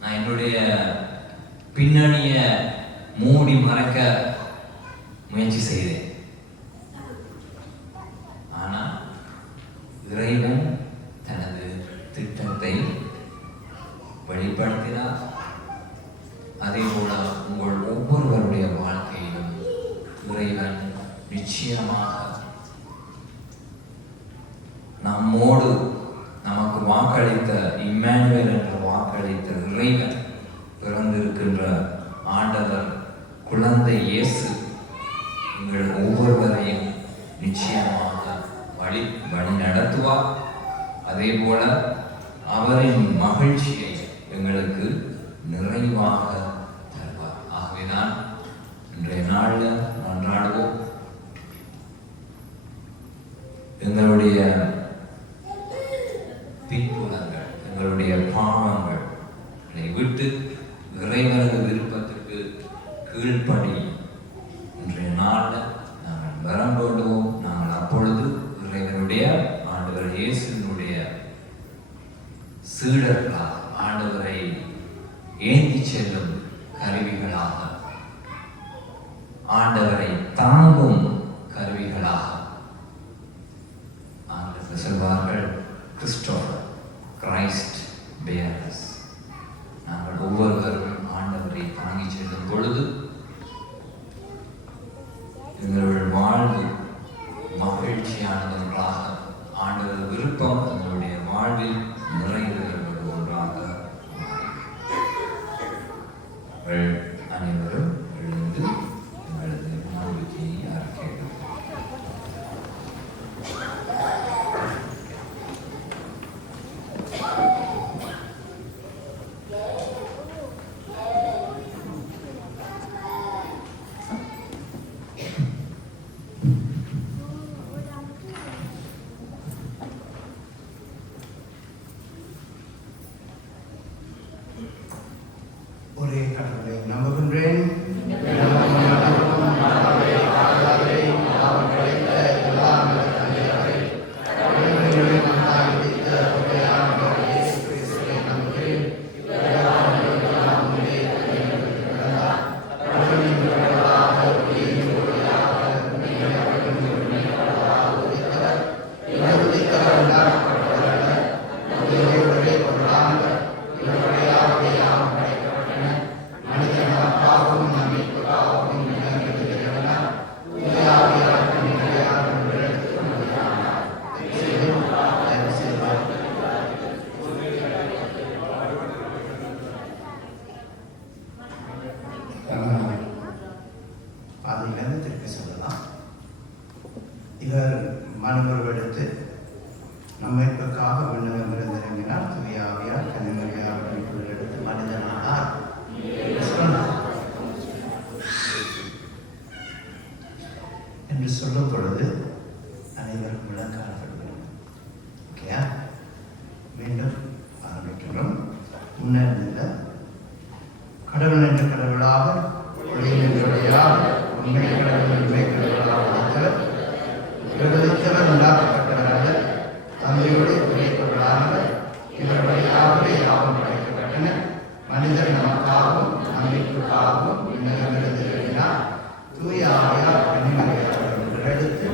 நான் என்னுடைய பின்னணிய மூடி மறைக்க முயற்சி செய்தேன். ஆனால் இறைவன் தனது திட்டத்தை வெளிப்படுத்தினார். அதே போல உங்கள் ஒவ்வொருவருடைய வாழ்க்கையிலும் இறைவன் நிச்சயமாக நம்மோடு நமக்கு வாக்களித்த இம்மானுவேல் என்ற வாக்களித்த இறைவன், பிறந்திருக்கின்ற ஆண்டவர் குழந்தை இயேசு எங்கள் ஒவ்வொருவரையும் நிச்சயமாக வழி நடத்துவார். அதே போல அவரின் மகிழ்ச்சியை எங்களுக்கு நிறைவாக தருவார். ஆகவேதான் இன்றைய நாளில் மன்றாடுவோம். எங்களுடைய பின்புலங்கள், எங்களுடைய பாவங்களை விட்டு இறைவனது விருப்பத்திற்கு கீழ்ப்படி இன்றைய நாளில் நாங்கள் வரம் வேண்டுவோம். நாங்கள் அப்பொழுது இறைவனுடைய ஆண்டவர் இயேசுவினுடைய சீடர்களாக, ஆண்டவரை ஏந்தி செல்லும் கருவிகளாக, ஆண்டவரை தாங்கும் கருவிகளாக, ஆண்டவர் சொல்வார்கள் கிறிஸ்டோபர், கிரைஸ்ட் பேரர்ஸ். நாங்கள் ஒவ்வொருவரும் ஆண்டவரை தாங்கி செல்லும் பொழுது எங்களுடைய வாழ்வு மகிழ்ச்சியானது ஒன்றாக, ஆண்டவர் விருப்பம் எங்களுடைய வாழ்வில் நிறைவேறுவது ஒன்றாக. அனைவரும் எழுந்து எங்களது நம்பிக்கையை அறிக்கையிடும். ஒரே கடவுளை நம்புகின்றேன். அதிலிருந்து திருப்பி சொல்லலாம். இவர் மனுவெடுத்து நம்மைக்காக விண்ணகம் இருந்திறங்கினார், துவியாவியார் கனிமறியார் எடுத்து மனிதனானார் என்று சொல்லும் பொழுது அனைவருக்கும் விளக்காரப்படுகிறோம். ஓகேயா? மீண்டும் ஆரம்பிக்கின்றோம். முன்னிருந்த கடவுள் என்ற கடவுளாக, ஒளியின் என்ற ஒளியாக, உண்மை கடவுள் உண்மை கடவுளாக உழைத்தவர், விடுதலைத்தவர், உண்டாக்கப்பட்டவராக, தந்தையோடு உழைப்பவரானவர், இவர் வழியாகவே யாவும் படைக்கப்பட்டன. மனிதர் நமக்காகவும் நம்பிக்கைக்காகவும் விண்ணகமிருந்து எழுதினார். தூய ஆவியார் கன்னிமரியார் எடுத்து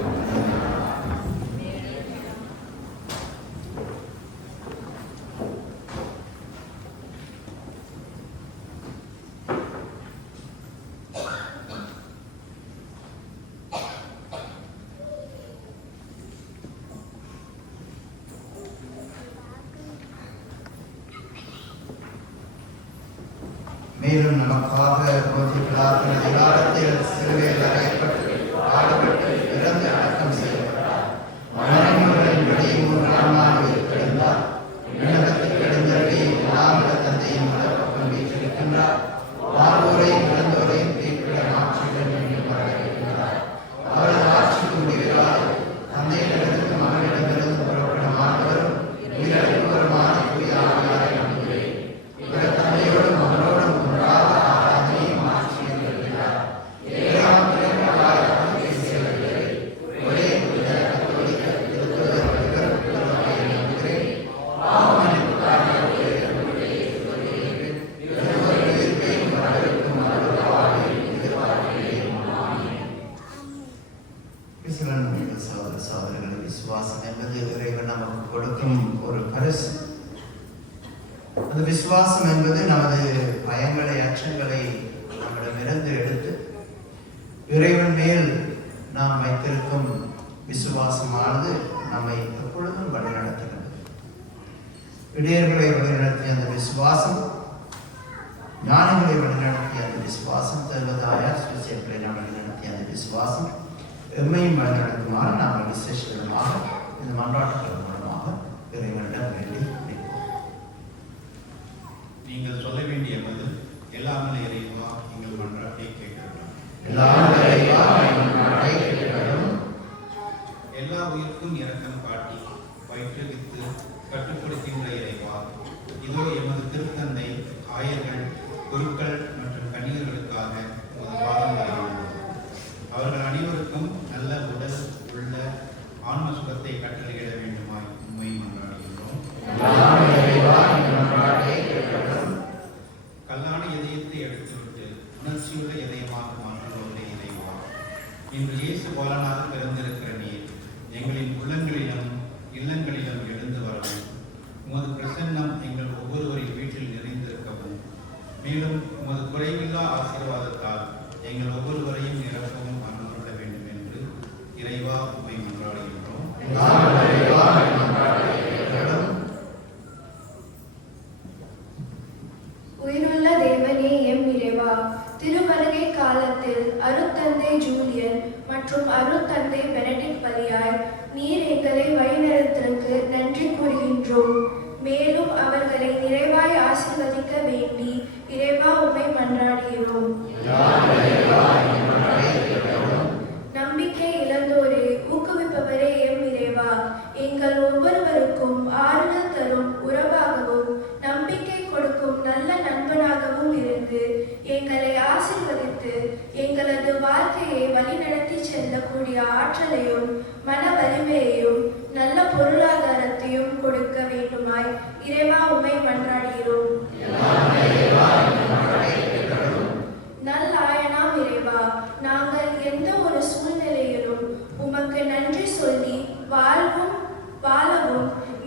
மேலும் நமக்காக போதிகளாக அதிகாரத்தில் சிலுவையில் அறையப்பட்டு பாடுபட்டு இறந்து அடக்கம் செய்யப்பட்டார். மரணங்களின் வெளியே 3ஆம் நாள் எழுந்தார். விண்ணகத்தில் எழுந்தருளி எல்லாமுள்ள தந்தையின் வலப்பக்கம் வீற்றிருக்கின்றார். வாழ்வோரையும் இறந்தோரையும் தீர்ப்பிட மாற்றிடம் என்று வரவேற்கின்றார். அவரது ஆட்சிக்கு முடிகிறார். தந்தையிடமிருந்து மகனிடமிருந்து புறப்படும் ஆண்டவரும் உயிரிழப்பவருமான தூய ஆவியாரை நம்புகிறேன். இவர் தந்தையோடும் மகனோடும் ஒன்றாக ஆராதனையும் இறைவன் மேல் நாம் வைத்திருக்கும் விசுவாசமானது நம்மை எப்பொழுதும் வழிநடத்துகிறது. இடையர்களை வழிநடத்திய அந்த விசுவாசம், ஞானிகளை வழிநடத்திய அந்த விசுவாசம், தேவதாயார் சுவிசேஷர்களை வழிநடத்திய அந்த விசுவாசம் எம்மையும் வழிநடத்துமாறு நாங்கள் விசேஷமாக இந்த மன்றாட்டுகள் மூலமாக இறைவனிடம் வேண்டி நிற்போம். நீங்கள் சொல்ல வேண்டிய பதில் எல்லாமல் இறைவா எங்கள் மன்றாட்டை கேட்கிறோம். எல்லா உயிர்க்கும் இரக்கம் காட்டி பயிற்றுவித்து கட்டுப்படுத்துகின்ற இறைவா, இதோ எமது திருத்தந்தை, ஆயர்கள், குருக்கள் மற்றும் கன்னியர்களுக்காக உமது பாதங்களை அவர்கள் அனைவருக்கும் நல்ல உடல் உள்ள ஆன்ம சுகத்தை கட்டளையிட வேண்டுமாய் உண்மை மன்றாடுகின்றோம். கல்லான இதயத்தை எடுத்துவிட்டு உணர்ச்சியுள்ள இதயமாக மாற்றுவதே இறைவா, இன்று இயேசு பாலனாக பிறந்திருக்கிற நீர் எங்களின் உள்ளங்களிலும் இல்லங்களிலும் எழுந்து வரவும், உமது பிரசன்னம் எங்கள் ஒவ்வொருவரின் வீட்டில் நிறைந்திருக்கவும், மேலும் உமது குறைவில்லா ஆசீர்வாதத்தால் எங்கள் ஒவ்வொருவரையும் நிரப்பவும் அனுமதிக்க வேண்டும் என்று இறைவா உம்மை மன்றாடுகின்றோம். உயிருள்ள தேவனே எம் இறைவா, திருவருகை காலத்தில் அருட்தந்தை ஜூலியன் மற்றும் அருட்தந்தை பெனடிக்ட் வழியாய் நீர் எங்களை வழிநடத்திற்கு நன்றி கூறுகின்றோம். மேலும் அவர்களை நிறைவாய் ஆசீர்வதிக்க வேண்டி இறைவா உம்மை மன்றாடுகிறோம். நம்பிக்கை இழந்தோரை ஊக்குவிப்பவரே எம் இறைவா, எங்கள் ஒவ்வொருவருக்கும் ஆறுதல் தரும் உறவாகவும் நம்பிக்கை கொடுக்கும் நல்ல நண்பனாகவும் இருந்து எங்களை ஆசீர்வதித்து எங்களது வாழ்க்கையை வழிநடத்தி செல்லக்கூடிய ஆற்றலையும் மன வலிமையையும் நல்ல பொருளாதாரத்தையும் கொடுக்க வேண்டுமாய் இறைவா உம்மை மன்றாடுகிறோம். நல்லாயனாம் இறைவா, நாங்கள் எந்த ஒரு சூழ்நிலையிலும் உமக்கு நன்றி சொல்லி வாழவும்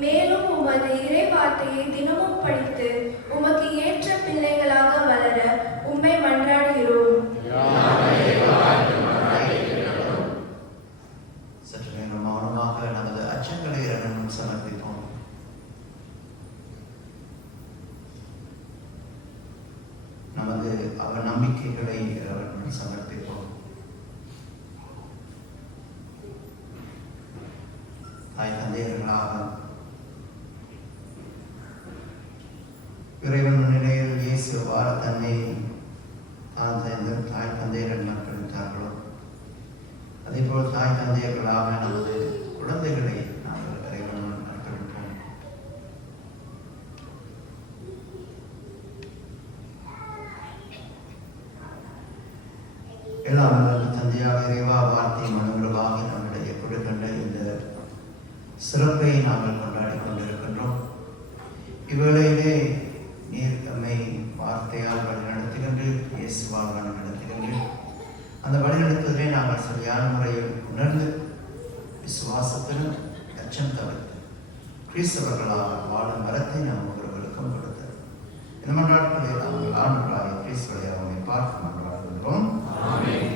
மேலும் உமது இறை வார்த்தையை தினமும் படித்து உமக்கு ஏற்ற பிள்ளைகளாக வளர உம்மை மன்றாடுகிறோம். சற்று நேரம் மௌனமாக நமது அச்சங்களை இறைவனும் சமர்ப்பிப்போம். நமது நம்பிக்கைகளை இறைவனும் சமர்ப்பிப்போம். தாய் தந்தையர்களாக இறைவன் நிலையில் இயேசு வார தன்னை தாய் தந்தையர்கள் நட்பளித்தார்களோ அதேபோல் தாய் தந்தையர்களாக நமது குழந்தைகளை நாங்கள் இறைவனுடன் நட்பளிப்போம். எல்லாம் தந்தையாக இறைவா வார்த்தை மனங்களுக்காக நம்முடைய கொடுக்கின்ற இந்த சிறப்பை நாங்கள் கொண்டாடி கொண்டிருக்கின்றோம். இவ்வேளையிலே நீர் நம்மை வார்த்தையால் வழிநடத்துகின்றீர், இயேசுவால் வழிநடத்துகின்றீர். அந்த வழிநடத்துவதை நாங்கள் சரியான முறையில் உணர்ந்து விசுவாசத்திலும் அச்சம் தவிர்த்து கிறிஸ்தவர்களாக வாழும் வரத்தை நாம் ஒருவருக்கும் கொடுத்தது. இந்த மன்றாட்டுகளை நாங்கள் ஆண்டவராகிய கிறிஸ்துவை அவனை பார்த்து மன்றாடுகின்றோம். ஆமென்.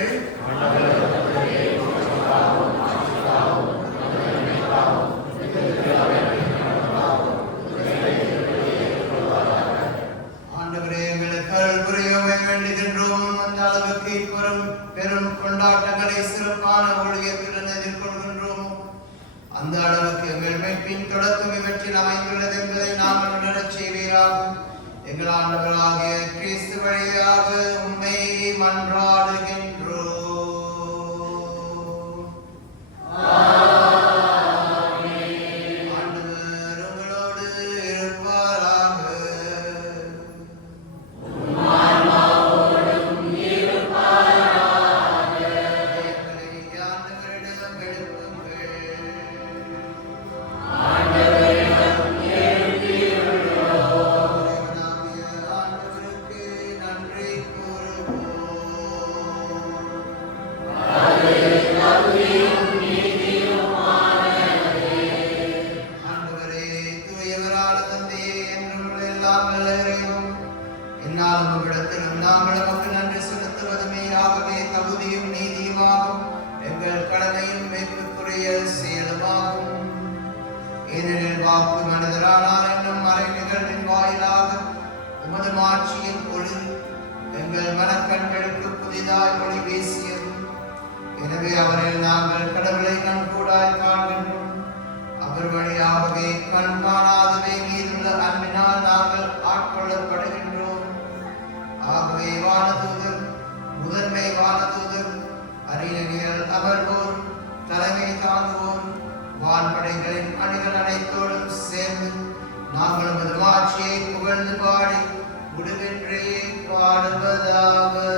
கேளுங்கள். ஆண்டவரே, எங்களுக்கு அருள் புரியும்படி வேண்டுகின்றோம். அந்த அளவுக்கு பெரும் கொண்டாட்டங்களை சிறப்பான ஊழியத்துடன் எதிர்கொள்கின்றோம். அந்த அளவுக்கு எங்கள் மீட்பின் தொடக்கம் இவற்றில் அமைந்துள்ளது என்பதை நாங்கள் உணரச் செய்வீராக. எங்கள் ஆண்டவராகிய கிறிஸ்து வழியாக உம்மை மன்றாடுகின்றோம். ஆண்டவர் உங்களோடு இருப்பாராக. ஆண்டவரிடம் எழுப்புங்கள். ஆண்டவருக்கு நன்றி கூறுவோம். ஆண்டவரே, தூயவரான தந்தையே, என்றும் எல்லாம் வல்ல இறைவன், என்னாலும் இவ்விடத்திலும் நாங்கள் உமக்கு நன்றி செலுத்துவதுமே ஆகவே தகுதியும் நீதியுமாகும், எங்கள் கடமையும் மீட்புக்குரிய செயலுமாகும். ஏனெனில் வாக்கு மனிதரானார் என்னும் மறை நிகழ்வின் வாயிலாக உமது மாட்சியின் ஒளி எங்கள் மனக்கண்களுக்கு புதிதாய் ஒளி வீசியது. எனவே அவரில் நாங்கள் கடவுளை கண்கூடாய் காண்கின்றோம். அவர் வழியாகவே கண் காணாதவை மீதுள்ள அன்பினால் நாங்கள் ஆட்கொள்ளப்படுகின்றோம். ஆகவே வானதூதர், முதன்மை வானதூதர், அறிஞர்கள் அமர்வோர், தலைமை தாங்குவோர், வான்படைகளின் அணிகள் அனைத்தோடும் சேர்ந்து நாங்கள் உமது மாட்சியை புகழ்ந்து பாடி முடிவின்றி பாடுவதாவது.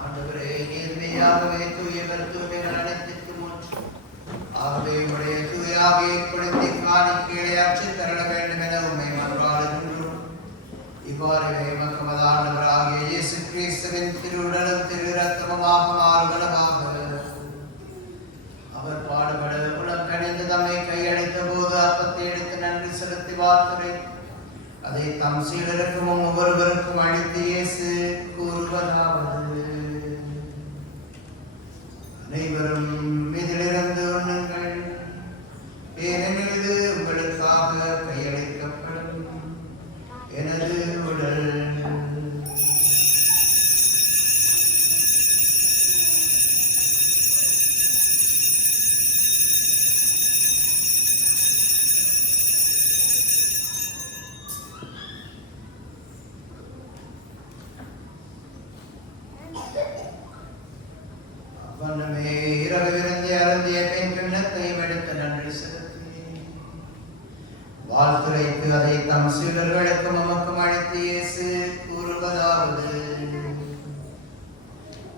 ஆண்டவரே, நேர்மையாகவே தூயவர் தூய்மைகள் அனைத்திற்கும் ஒன்று. ஆகவே உடைய தூய ஆவியை கொடுத்து காணிக்கைகளை அச்சுத் தரள வேண்டும் என உம்மை மன்றாடுகின்றோம். இவ்வாறே எமது ஆண்டவராகிய இயேசு கிறிஸ்துவின் திருவுடலும் திரு இரத்தமுமாக மாறுவனவாக. அவர் பாடுபட உலகம் கணிந்து தம்மை கையளித்த போது அப்பத்தை எடுத்து நன்றி செலுத்தி வாழ்த்துரை அதை தம் சீடருக்கும் ஒவ்வொருவருக்கும் அளித்து இயேசு கூறுவதாவது: அனைவரும் இதிலிருந்து உண்ணுங்கள், ஏனெனில் இது உங்களுக்காக கையளிக்கப்படும் எனது உடல். வண்ணமே இரவு விருந்தி அருந்திய பின் கிண்ணத்தை எடுத்து நன்றி செலுத்தி வாழ்த்துரைத்து அதை தம் சீடர்களுக்கும் நமக்கும் அழைத்து இயேசு கூறுவதாவது: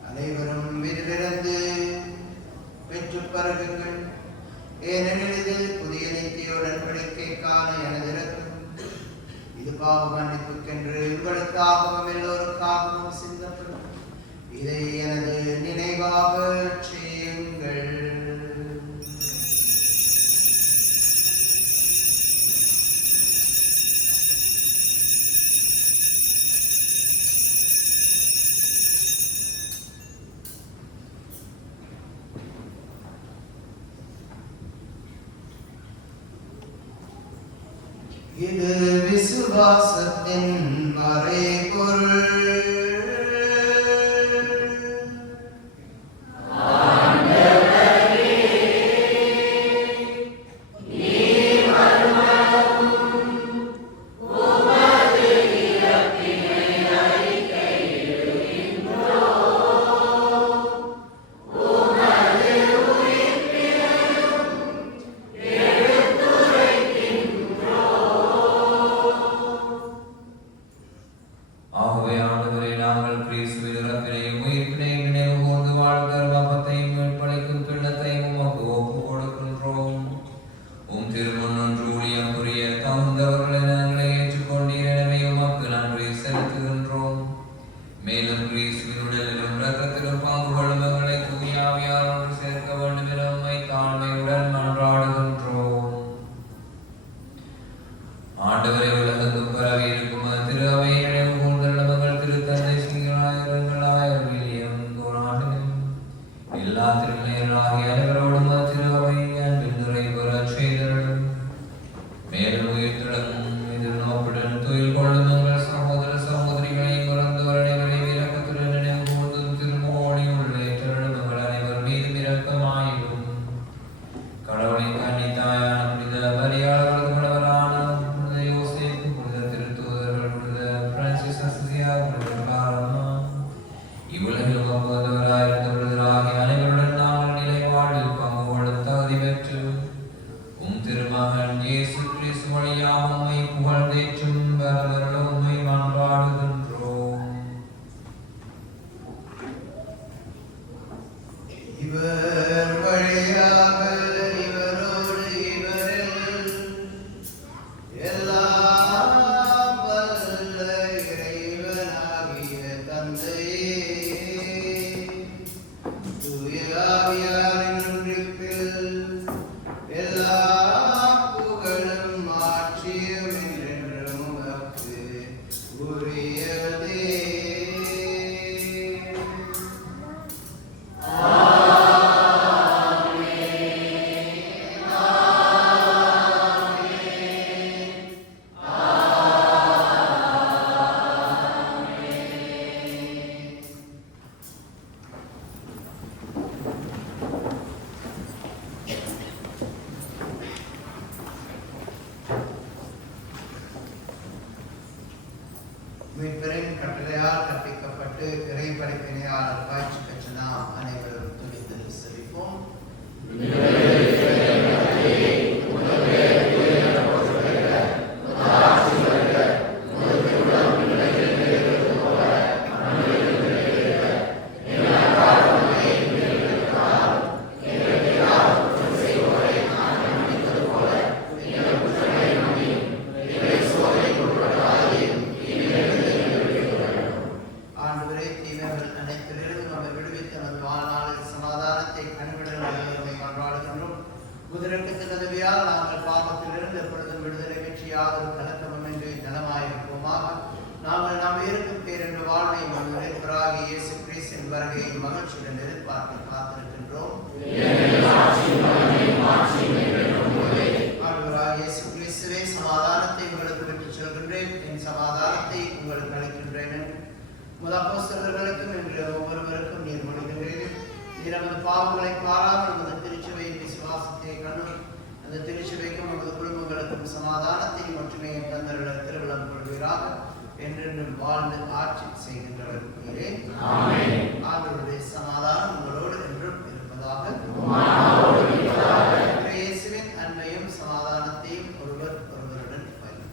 அனைவரும் இதிலிருந்து பெற்று பருகுங்கள், ஏனெனில் இது புதிய நித்திய உடன்படிக்கைக்கான எனது இரத்தம். இது பாவ மன்னிப்புக்கென்று உங்களுக்காகவும் எல்லோருக்காகவும் சிந்தப்படும். இதை எனது நினைவாக செய்யுங்கள். இது விசுவாசத்தின் மறைபொருள். ஆகவே ஆண்டவரே, நாங்கள் கிறிஸ்துவின் இறப்பினையும் உயிர்ப்பினையும் நினைவு கூர்ந்து வாழ்தரும் அப்பத்தையும் மீட்பளிக்கும் கிண்ணத்தையும் உமக்கு ஒப்புக் கொடுக்கின்றோம். உம் திருமுன் ஒன்று ஊழியம் புரிய தகுந்தவர்களை நாங்களே ஏற்றுக்கொண்டீர். எனவே உமக்கு நன்றி செலுத்துகின்றோம். மேலும் கிறிஸ்துவின் உடலிலும் இரத்தத்திலும் பங்கு கொள்ளும் எங்களை தூய ஆவியாரோடு சேர்க்க வேண்டும் என உம்மை தாழ்மையுடன் மன்றாடுகின்றோம். ஆண்டவரே, உலகெங்கும் பரவி இருக்கும் திரு அவையை நினைவு கூர்ந்துள்ள மகள் திருத்தந்தை சிங்களாயிரங்களாயிரம் வில்லியம் கோராட்டினும் எல்லா திருநேயர்களாகிய அனைவரோடும் திரு அவையை அன்பில் நிறைவேறச் செய்தருளும். மேலும் உயிர்த்தெழும் எதிர்நோக்குடன் துயில் கொள்ளும் எங்கள் சகோதர சகோதரிகளையும் இறந்தவர் அனைவரையும் இரக்கத்துடன் நினைவு கூர்ந்தும் திருமோடி உள்ளேற்றருளும் எங்கள் அனைவர் மீதும் இரக்கமாயிரும். கடவுளின் கன்னித்தாயான புனித மரியாளர்களது கணவரான புனித யோசேப்பு, புனித திருத்தூதர்கள், புனித பிரான்சிஸ் அசிசியார், புனித காரமா, இவ்வுலகில் வந்தவராயிருந்தவர்களாகிய அனைவருடன் நாங்கள் நிலை வாழ்வில் பங்கு கொள்ளும் தகுதி பெற்று உம் திருமகன் இயேசு கிறிஸ்து வழியாக உம்மை புகழ்ந்தேற்றும் வரவருள உம்மை மன்றாடுகின்றோம். இவர் வழியாக இவரோடு இவரில் எல்லாம் வல்ல இறைவனாகிய தந்தையே, தூய ஆவியாரின் ஒன்றிப்பில் எல்லா புகழும் ஆட்சியும் என்றென்றும் உமக்கு உரியதே. மீட்பரின் கட்டளையால் கற்பிக்கப்பட்டு இறை படைப்பினையால் காட்சி பெற்ற நாம் அனைவரும் துணிந்து செல்வோம். ஆண்டவரே, தீமைகள் அனைத்திலிருந்து நம்மை விடுவித்து நமது வாழ்நாளில் சமாதானத்தை கண்விடலை கொண்டாடுகின்றோம். குதிரக்கத்தின் உதவியால் நாங்கள் பாவத்திலிருந்து எப்பொழுதும் விடுதலை பெற்று யாதொரு கலக்கமும் என்று நலமாயிருப்போமாக. நாங்கள் நாம் இருக்கும் பேரென்று வாழ்வை மனிதராகிய இயேசு கிறிஸ்துவின் வருகையை மகிழ்ச்சியுடன் எதிர்பார்த்து காத்திருக்கின்றோம். ஆண்டவராகிய இயேசு கிறிஸ்துவே, சமாதானத்தை உங்களுக்கு விட்டுச் செல்கின்றேன், என் சமாதானத்தை உங்களுக்கு அளிக்கின்றேன். அப்போஸ்தலர்களுக்கும் என்று ஒவ்வொருவருக்கும் நீர் மொழிகின்றீர்கள். நீர் நமது பாவங்களை பாராமல் நமது திருச்சபையின் விசுவாசத்தை கண்டு அந்த திருச்சபைக்கும் நமது குடும்பங்களுக்கும் சமாதானத்தையும் ஒற்றுமையை தந்தருள திருவிழம் கொள்வீராக. என்றென்றும் வாழ்ந்து ஆட்சி செய்கின்றவர் நீரே. ஆண்டவருடைய சமாதானம் உங்களோடு என்றும் இருப்பதாக. இயேசுவின் அன்பையும் சமாதானத்தையும் ஒருவர் ஒருவருடன் பகிர்ந்து.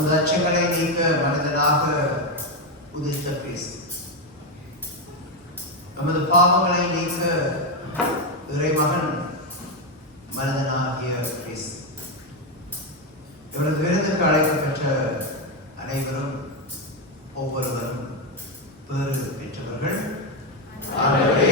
நமது அச்சங்களை நீக்க மனிதனாக உதித்த கிறிஸ்து, நமது பாவங்களை நீக்க இறைமகன் மனிதனாகிய கிறிஸ்து. இவரது விருதுக்கு அழைக்கப்பட்ட அனைவரும் ஒவ்வொருவரும் பேறு பெற்றவர்கள். ஆகவே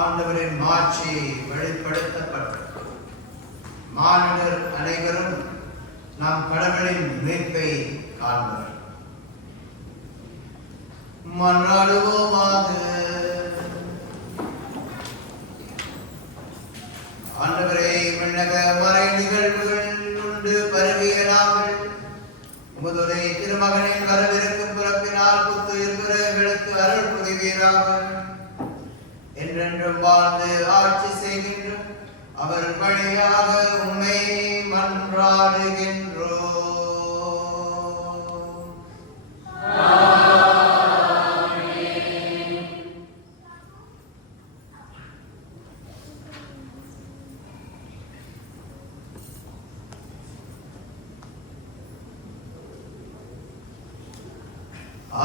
ஆண்டவரின் மாட்சி வெளிப்படுத்தப்பட்டது. மானிடர் அனைவரும் நம் கடவுளின் மீட்பை காண்பர். மன்றாடுவோமாக. ஆண்டவரே, விண்ணக மறை நிகழ்வுகள் உண்டு பரவிய நாங்கள் உமதுரை திருமகனின் வரவிருக்கும் பிறப்பினால் புத்துயிர் பெற எங்களுக்கு அருள் புரிவீராக. என்றென்றும் வாழ்ந்து ஆட்சி செய்கின்ற அவர் வழியாக உம்மை மன்றாடுகின்றோம்.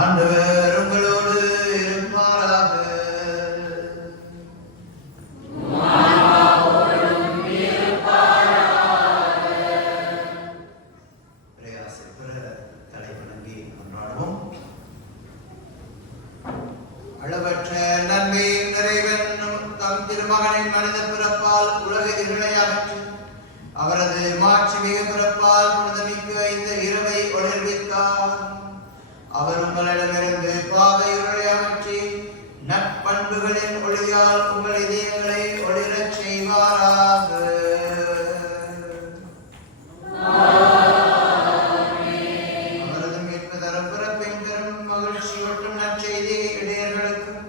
ஆண்டவர் உங்களோடு இருப்பாராக. அளவற்ற நன்மையின் நிறைவன் தம் திருமகனின் மனித பிறப்பால் உலகை இணையாற்றி அவரது மாட்சிமிகு பிறப்பால் புனிதமிக்க இந்த இரவை ஒளிர்வித்தார். அவர் உங்களிடமிருந்து பாதை இருளை அகற்றி நற்பண்புகளின் ஒளியால் உங்கள் இதயங்களை ஒளிரச் செய்வாராக. அவரது மீட்பு தரும் பிறப்பின் பெரும் மகிழ்ச்சியோட்டும் நற்செய்தியை இடையர்களுக்கும்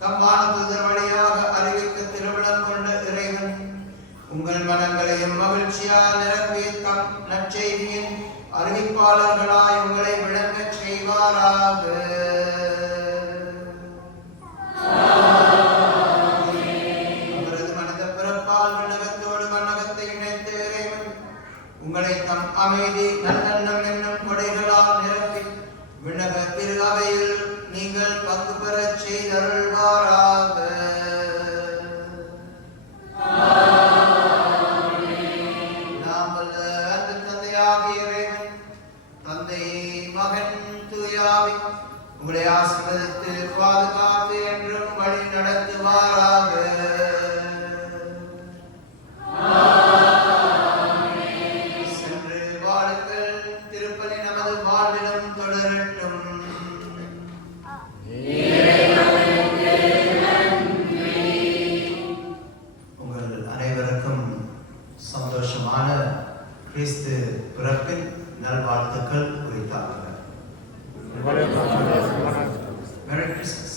தம் வானதூதர் வழியாக அறிவிக்க திருவிழம் கொண்ட இறைவன் உங்கள் மனங்களையும் மகிழ்ச்சியால் நிரப்பிய தம் நற்செய்தியின் அறிவிப்பாளர்களாய் உங்களை விளங்கச் செய்வாராக. அவரது மனித பிறப்பால் விண்ணகத்தோடு மன்னகத்தை இணைத்த இறைவன் உங்களை தம் அமைதி நல்லெண்ணம் என்னும் கொடைகளால் நிரப்பி விண்ணக திரு அவையில் நீங்கள் பங்கு பெறச் செய்தருள்வாராக. நாம் வல்ல அன்பு தந்தையாகிய இறைவன், தந்தை மகன் தூயாவி உங்களை ஆசீர்வதித்து பாதுகாத்து என்றும் வழி நடத்துவாராக. சென்று வாழுங்கள். திருப்பலி நமது வாழ்விலும் தொடரட்டும். உங்கள் அனைவருக்கும் சந்தோஷமான கிறிஸ்து பிறப்பின் நல்வாழ்த்துக்கள் குறித்தார்கள். Merry Christmas.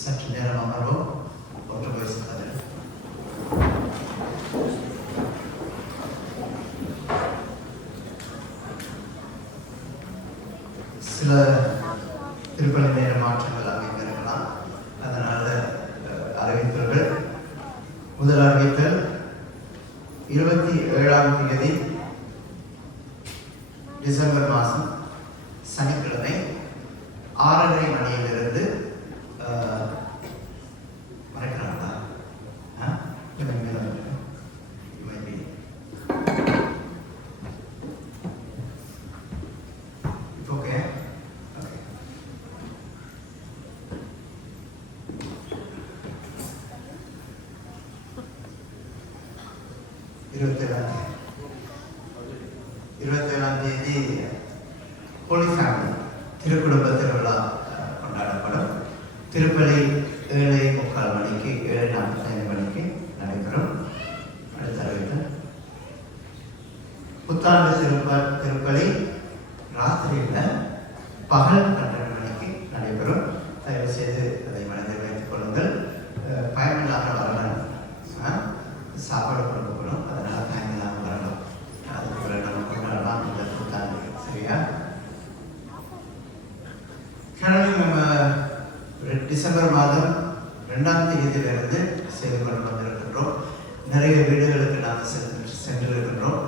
சற்று நேரம் அமர்வோம். ஒன்று பேசுகிறது. சில திருப்பலி நேர மாற்றங்கள் அங்கே இருக்கலாம். அதனால அறிவித்தவர்கள் முதல் அறிவித்தல் 7ஆம் தேதி டிசம்பர் மாதம் சனிக்கிழமை 6:30 மணியிலிருந்து மறக்கிறாங்களா? ஓகே 27ஆம் தேதி ஹோலி ஃபேமிலி திருக்குடும்ப திருவிழா கொண்டாடப்படும். திருப்பலி 7:45 மணிக்கு 7:45 மணிக்கு நடைபெறும். அடுத்த அறிவித்தல் புத்தாண்டு திருப்பலி ராத்திரியில் பகல் 12 மணிக்கு நடைபெறும். தயவு செய்து அதை மனதில் வைத்துக் கொள்ளுங்கள். பயமில்லாமல் வரலாம், சாப்பாடு கொடுக்கப்படும், அதனால் பயமில்லாமல் வரலாம். அதுக்கு பிறகு நம்ம கொண்டாடலாம் இந்த புத்தாண்டு. சரியா? கிழமை நம்ம டிசம்பர் மாதம் 2ஆம் தேதியிலிருந்து செய்து கொண்டு வந்திருக்கின்றோம். நிறைய வீடுகளுக்கு நாங்கள் சென்றிருக்கின்றோம்.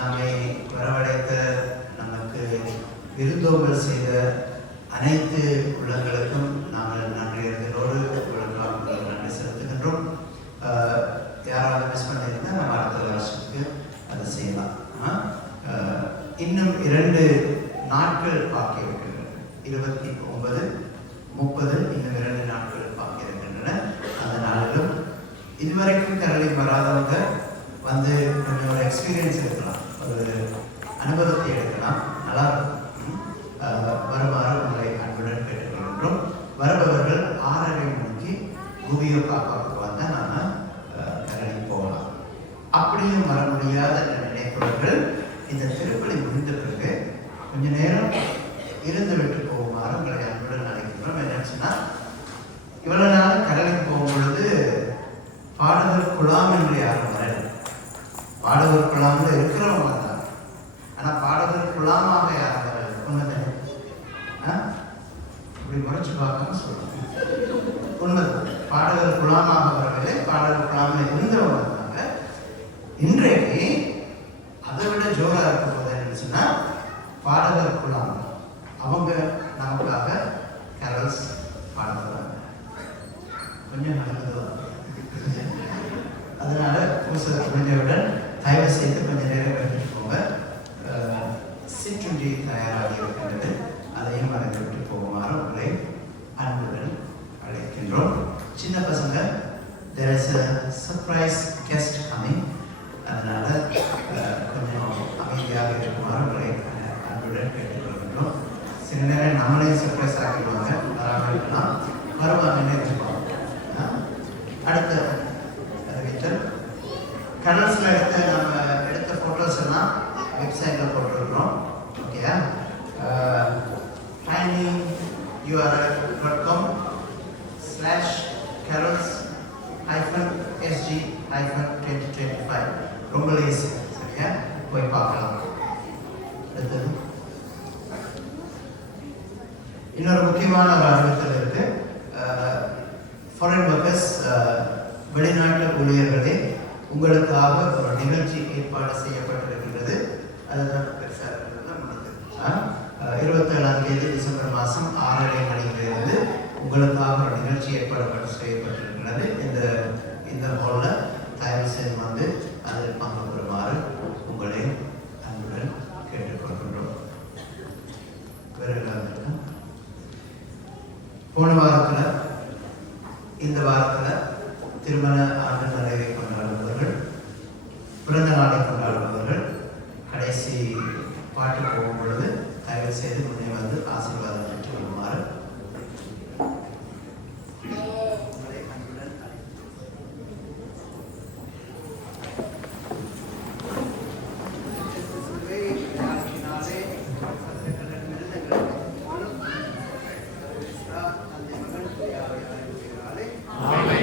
நம்மை வரவழைத்த, நமக்கு விருந்தோம்பல் செய்த அனைத்து உள்ளங்களுக்கும் நாங்கள் நன்றியோடு உங்களுக்கு நன்றி செலுத்துகின்றோம். யாராவது மிஸ் பண்ணியிருந்தால் நம்ம அடுத்த வருஷத்துக்கு அதை செய்யலாம். இன்னும் 2 நாட்கள் பாக்கி இருக்கின்றன. 29, 30 இன்னும் 2 நாட்கள் பாக்கி இருக்கின்றன. அந்த நாளிலும் இதுவரைக்கும் கரளி வராதவங்க வந்து கொஞ்சம் ஒரு எக்ஸ்பீரியன்ஸ் எடுக்கலாம், ஒரு அனுபவத்தை எடுக்கலாம். நல்லா இருக்கும். வருமாறு உங்களை அன்புடன் கேட்டுக்கொள்கின்றோம். வருபவர்கள் 6:30 மணிக்கு குவியோ காப்பாவுக்கு வந்தால் நாம் கரளி போகலாம். அப்படியும் வர முடியாத நினைப்பவர்கள் இந்த திருப்பலி முடிந்த பிறகு கொஞ்ச நேரம் இருந்து விட்டு போகுமாறு உங்களை அன்புடன் நினைக்கின்றோம். என்னன்னு சொன்னால், இவ்வளவு நாள் கடலுக்கு போகும் பொழுது பாடகர் குழாம் என்று யாரும் வரல. பாடகர் குழாமில் இருக்கிறவங்க தான், ஆனால் பாடகர் குழாமாக யாரும் வரல. உண்மைதானே? இப்படி முறைச்சு பார்க்காம சொல்லுவாங்க. உண்மைதான், பாடகர் குழாமாக வரவில்லை, பாடகர் குழாமில் இருந்தவங்க இருந்தாங்க. இன்றைக்கு அதை விட ஜோரா இருக்கும் போது என்னன்னு சொன்னால், பாடகர் குழாம் அவங்க நமக்காக கேரல்ஸ் பாட போகிறாங்க. கொஞ்சம் நல்லது. அதனால குழந்தையுடன் தயவு செய்து கொஞ்சம் நேரம் எடுத்துட்டு போங்க. சிற்றுண்டி தயாராகி இருக்கின்றது, அதையும் மறந்து விட்டு போகுமாறு உங்களை அன்புடன் அழைக்கின்றோம். சின்ன பசங்க, there is a surprise guest coming. அதனால கொஞ்சம் அமைதியாக இருக்குமாறு உங்களை அன்புடன் கேட்டுக்கொள்கின்றோம். சில நேரம் நம்மளே சர்ப்ரைஸ் ஆக்கிடுவாங்க, வராமல் இருக்கலாம், வருவாங்கன்னு இருப்பாங்க. அடுத்த அறிவித்தல், கடல்ஸில் நம்ம எடுத்த ஃபோட்டோஸ் எல்லாம் வெப்சைட்டில் போட்டுருக்குறோம். ஓகேயா? tinyurl.com/carols-sg-2025 ரொம்ப லேசி. சரியா? போய் பார்க்கலாம். அடுத்தது இன்னொரு முக்கியமான ஒரு அறிவித்தல் இருக்கு. ஃபாரின் ஒர்க்கர்ஸ், வெளிநாட்டு ஊழியர்களே, உங்களுக்காக ஒரு நிகழ்ச்சி ஏற்பாடு செய்யப்பட்டிருக்கின்றது. அதுதான் பெருசாக முடிந்தது. 27ஆம் தேதி டிசம்பர் மாதம் 6:30 மணியிலிருந்து உங்களுக்காக ஒரு நிகழ்ச்சி ஏற்பாடு செய்யப்பட்டிருக்கிறது. இந்த ஹாலில் தயவு செய்து வந்து அதில் பங்கு பெறுமாறு உங்களை அன்புடன் கேட்டுக்கொள்கின்றோம். வேறு போன வாரத்தில், இந்த வாரத்தில் திருமண ஆண்டு நிறைவை கொண்டாடுபவர்கள், பிறந்த நாளை கொண்டாடுபவர்கள், கடைசி பாட்டு போகும் பொழுது தயவு செய்து முன்னே வந்து ஆசீர்வாதம் பெற்று வருமாறு ஆமென்.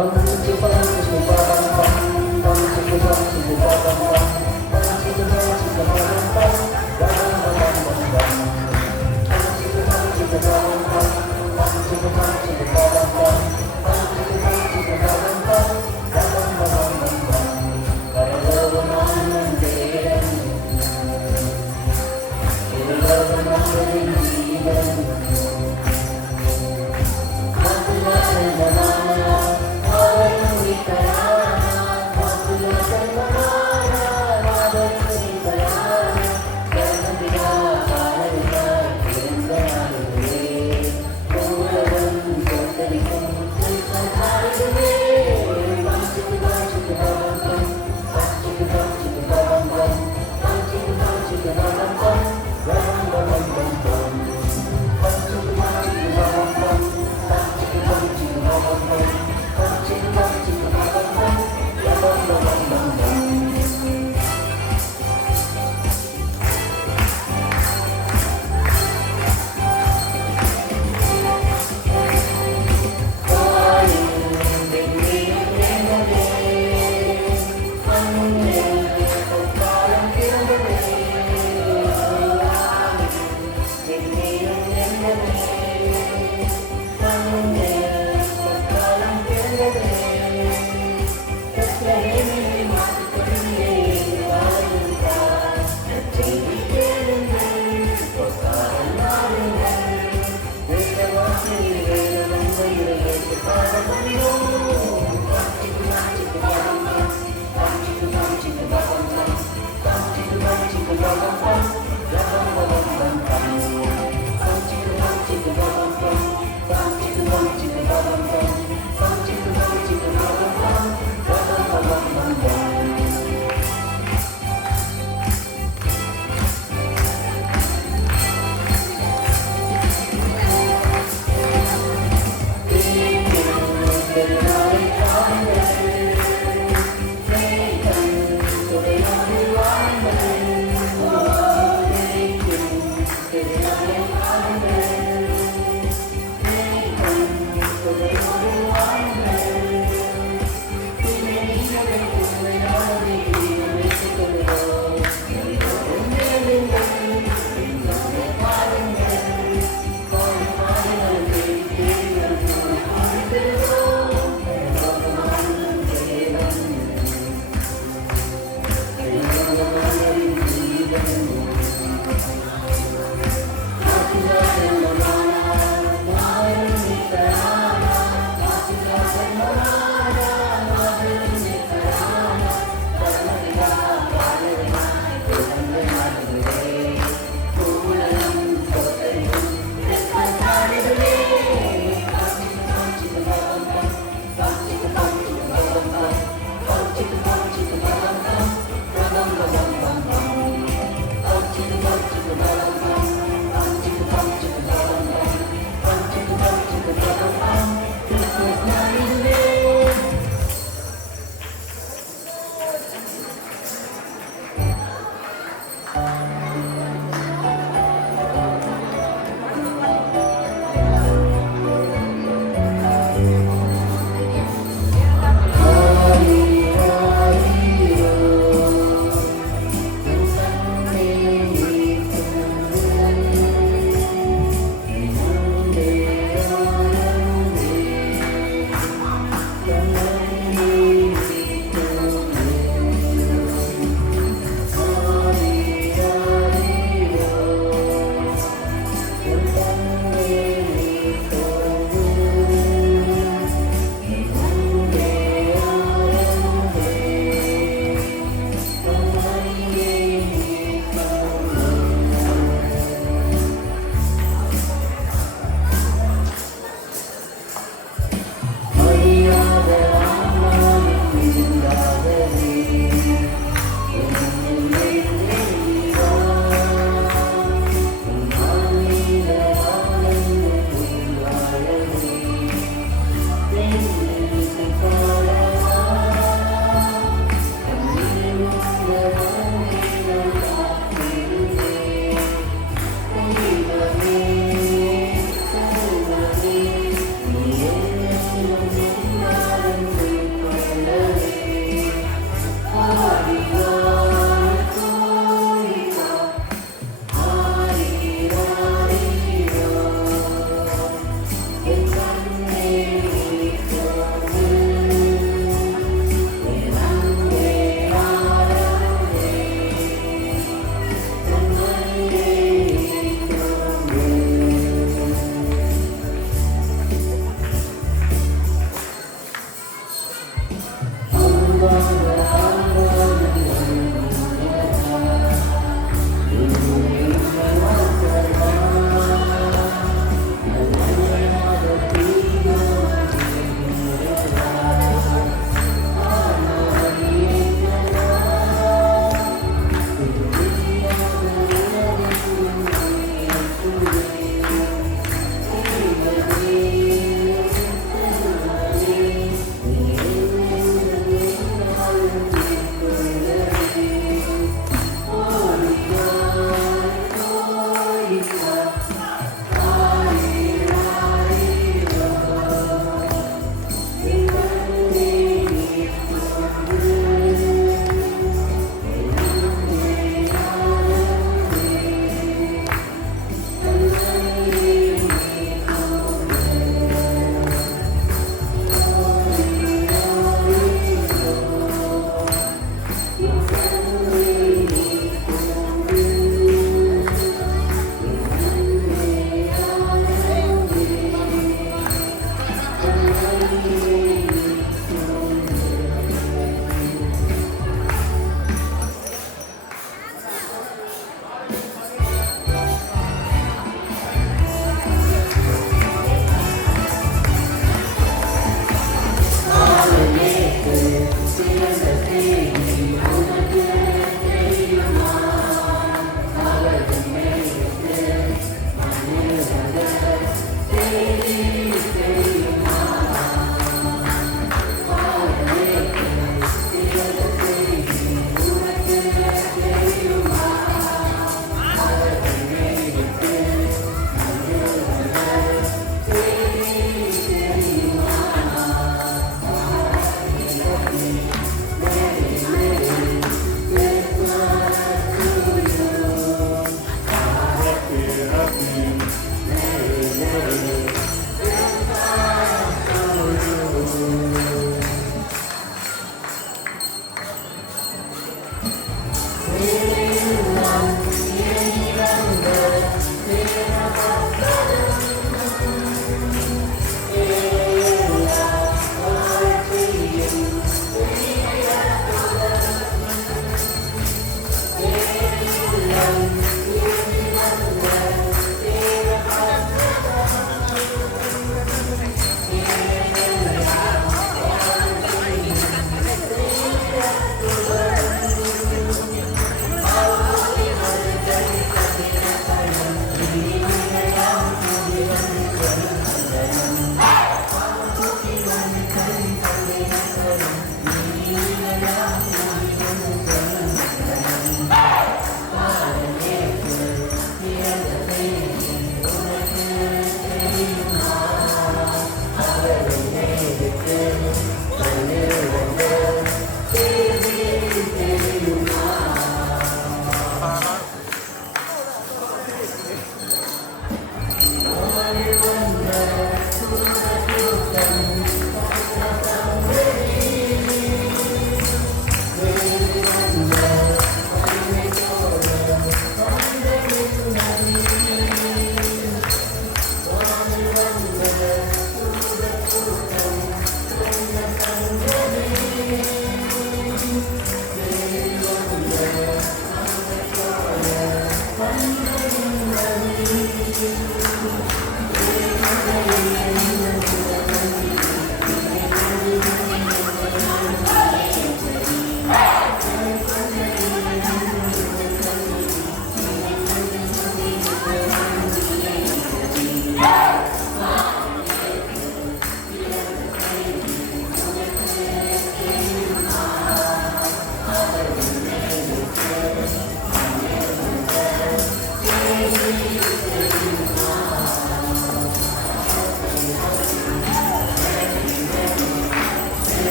Pam pam pam pam pam pam pam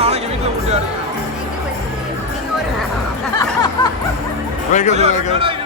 நாளைக்கு வீட்டில் கூட்டி வைக்கிறது